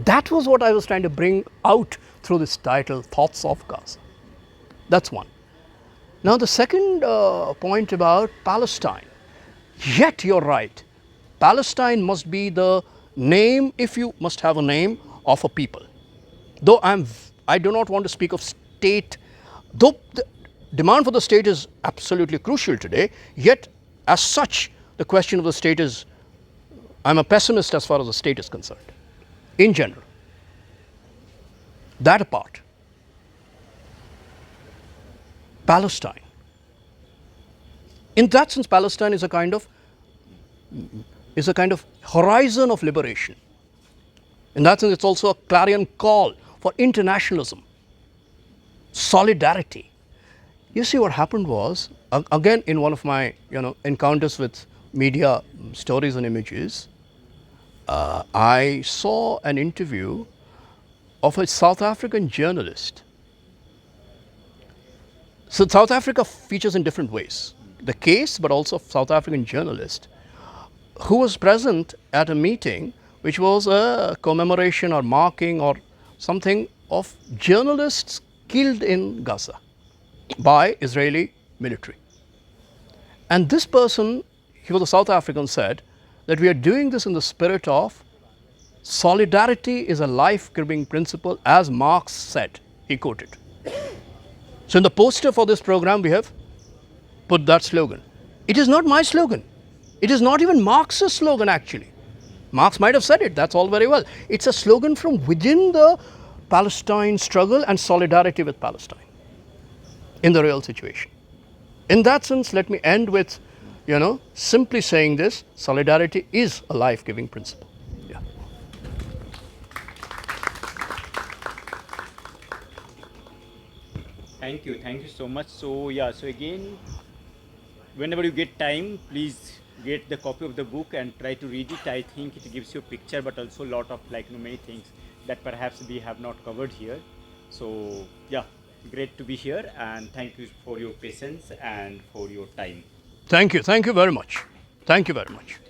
That was what I was trying to bring out through this title, Thoughts of Gaza. That's one. Now, the second point about Palestine. Yet, you're right. Palestine must be the name, if you must have a name, of a people. Though I do not want to speak of state, though the demand for the state is absolutely crucial today, yet as such, the question of the state is, I'm a pessimist as far as the state is concerned, in general. That apart, Palestine. In that sense, Palestine is a kind of horizon of liberation. In that sense, it's also a clarion call for internationalism, solidarity. You see, what happened was, again, in one of my encounters with media stories and images, I saw an interview of a South African journalist. So South Africa features in different ways. The case, but also South African journalist who was present at a meeting which was a commemoration or marking or something of journalists killed in Gaza by Israeli military. And this person, he was a South African, said that we are doing this in the spirit of solidarity is a life-giving principle, as Marx said, he quoted. So in the poster for this program, we have put that slogan. It is not my slogan. It is not even Marx's slogan, actually. Marx might have said it, that's all very well. It's a slogan from within the Palestine struggle and solidarity with Palestine in the real situation. In that sense, let me end with, simply saying this: solidarity is a life-giving principle. Yeah. Thank you so much. So again, whenever you get time, please get the copy of the book and try to read it. I think it gives you a picture, but also a lot of many things that perhaps we have not covered here. So yeah, great to be here, and thank you for your patience and for your time. Thank you very much. Thank you very much.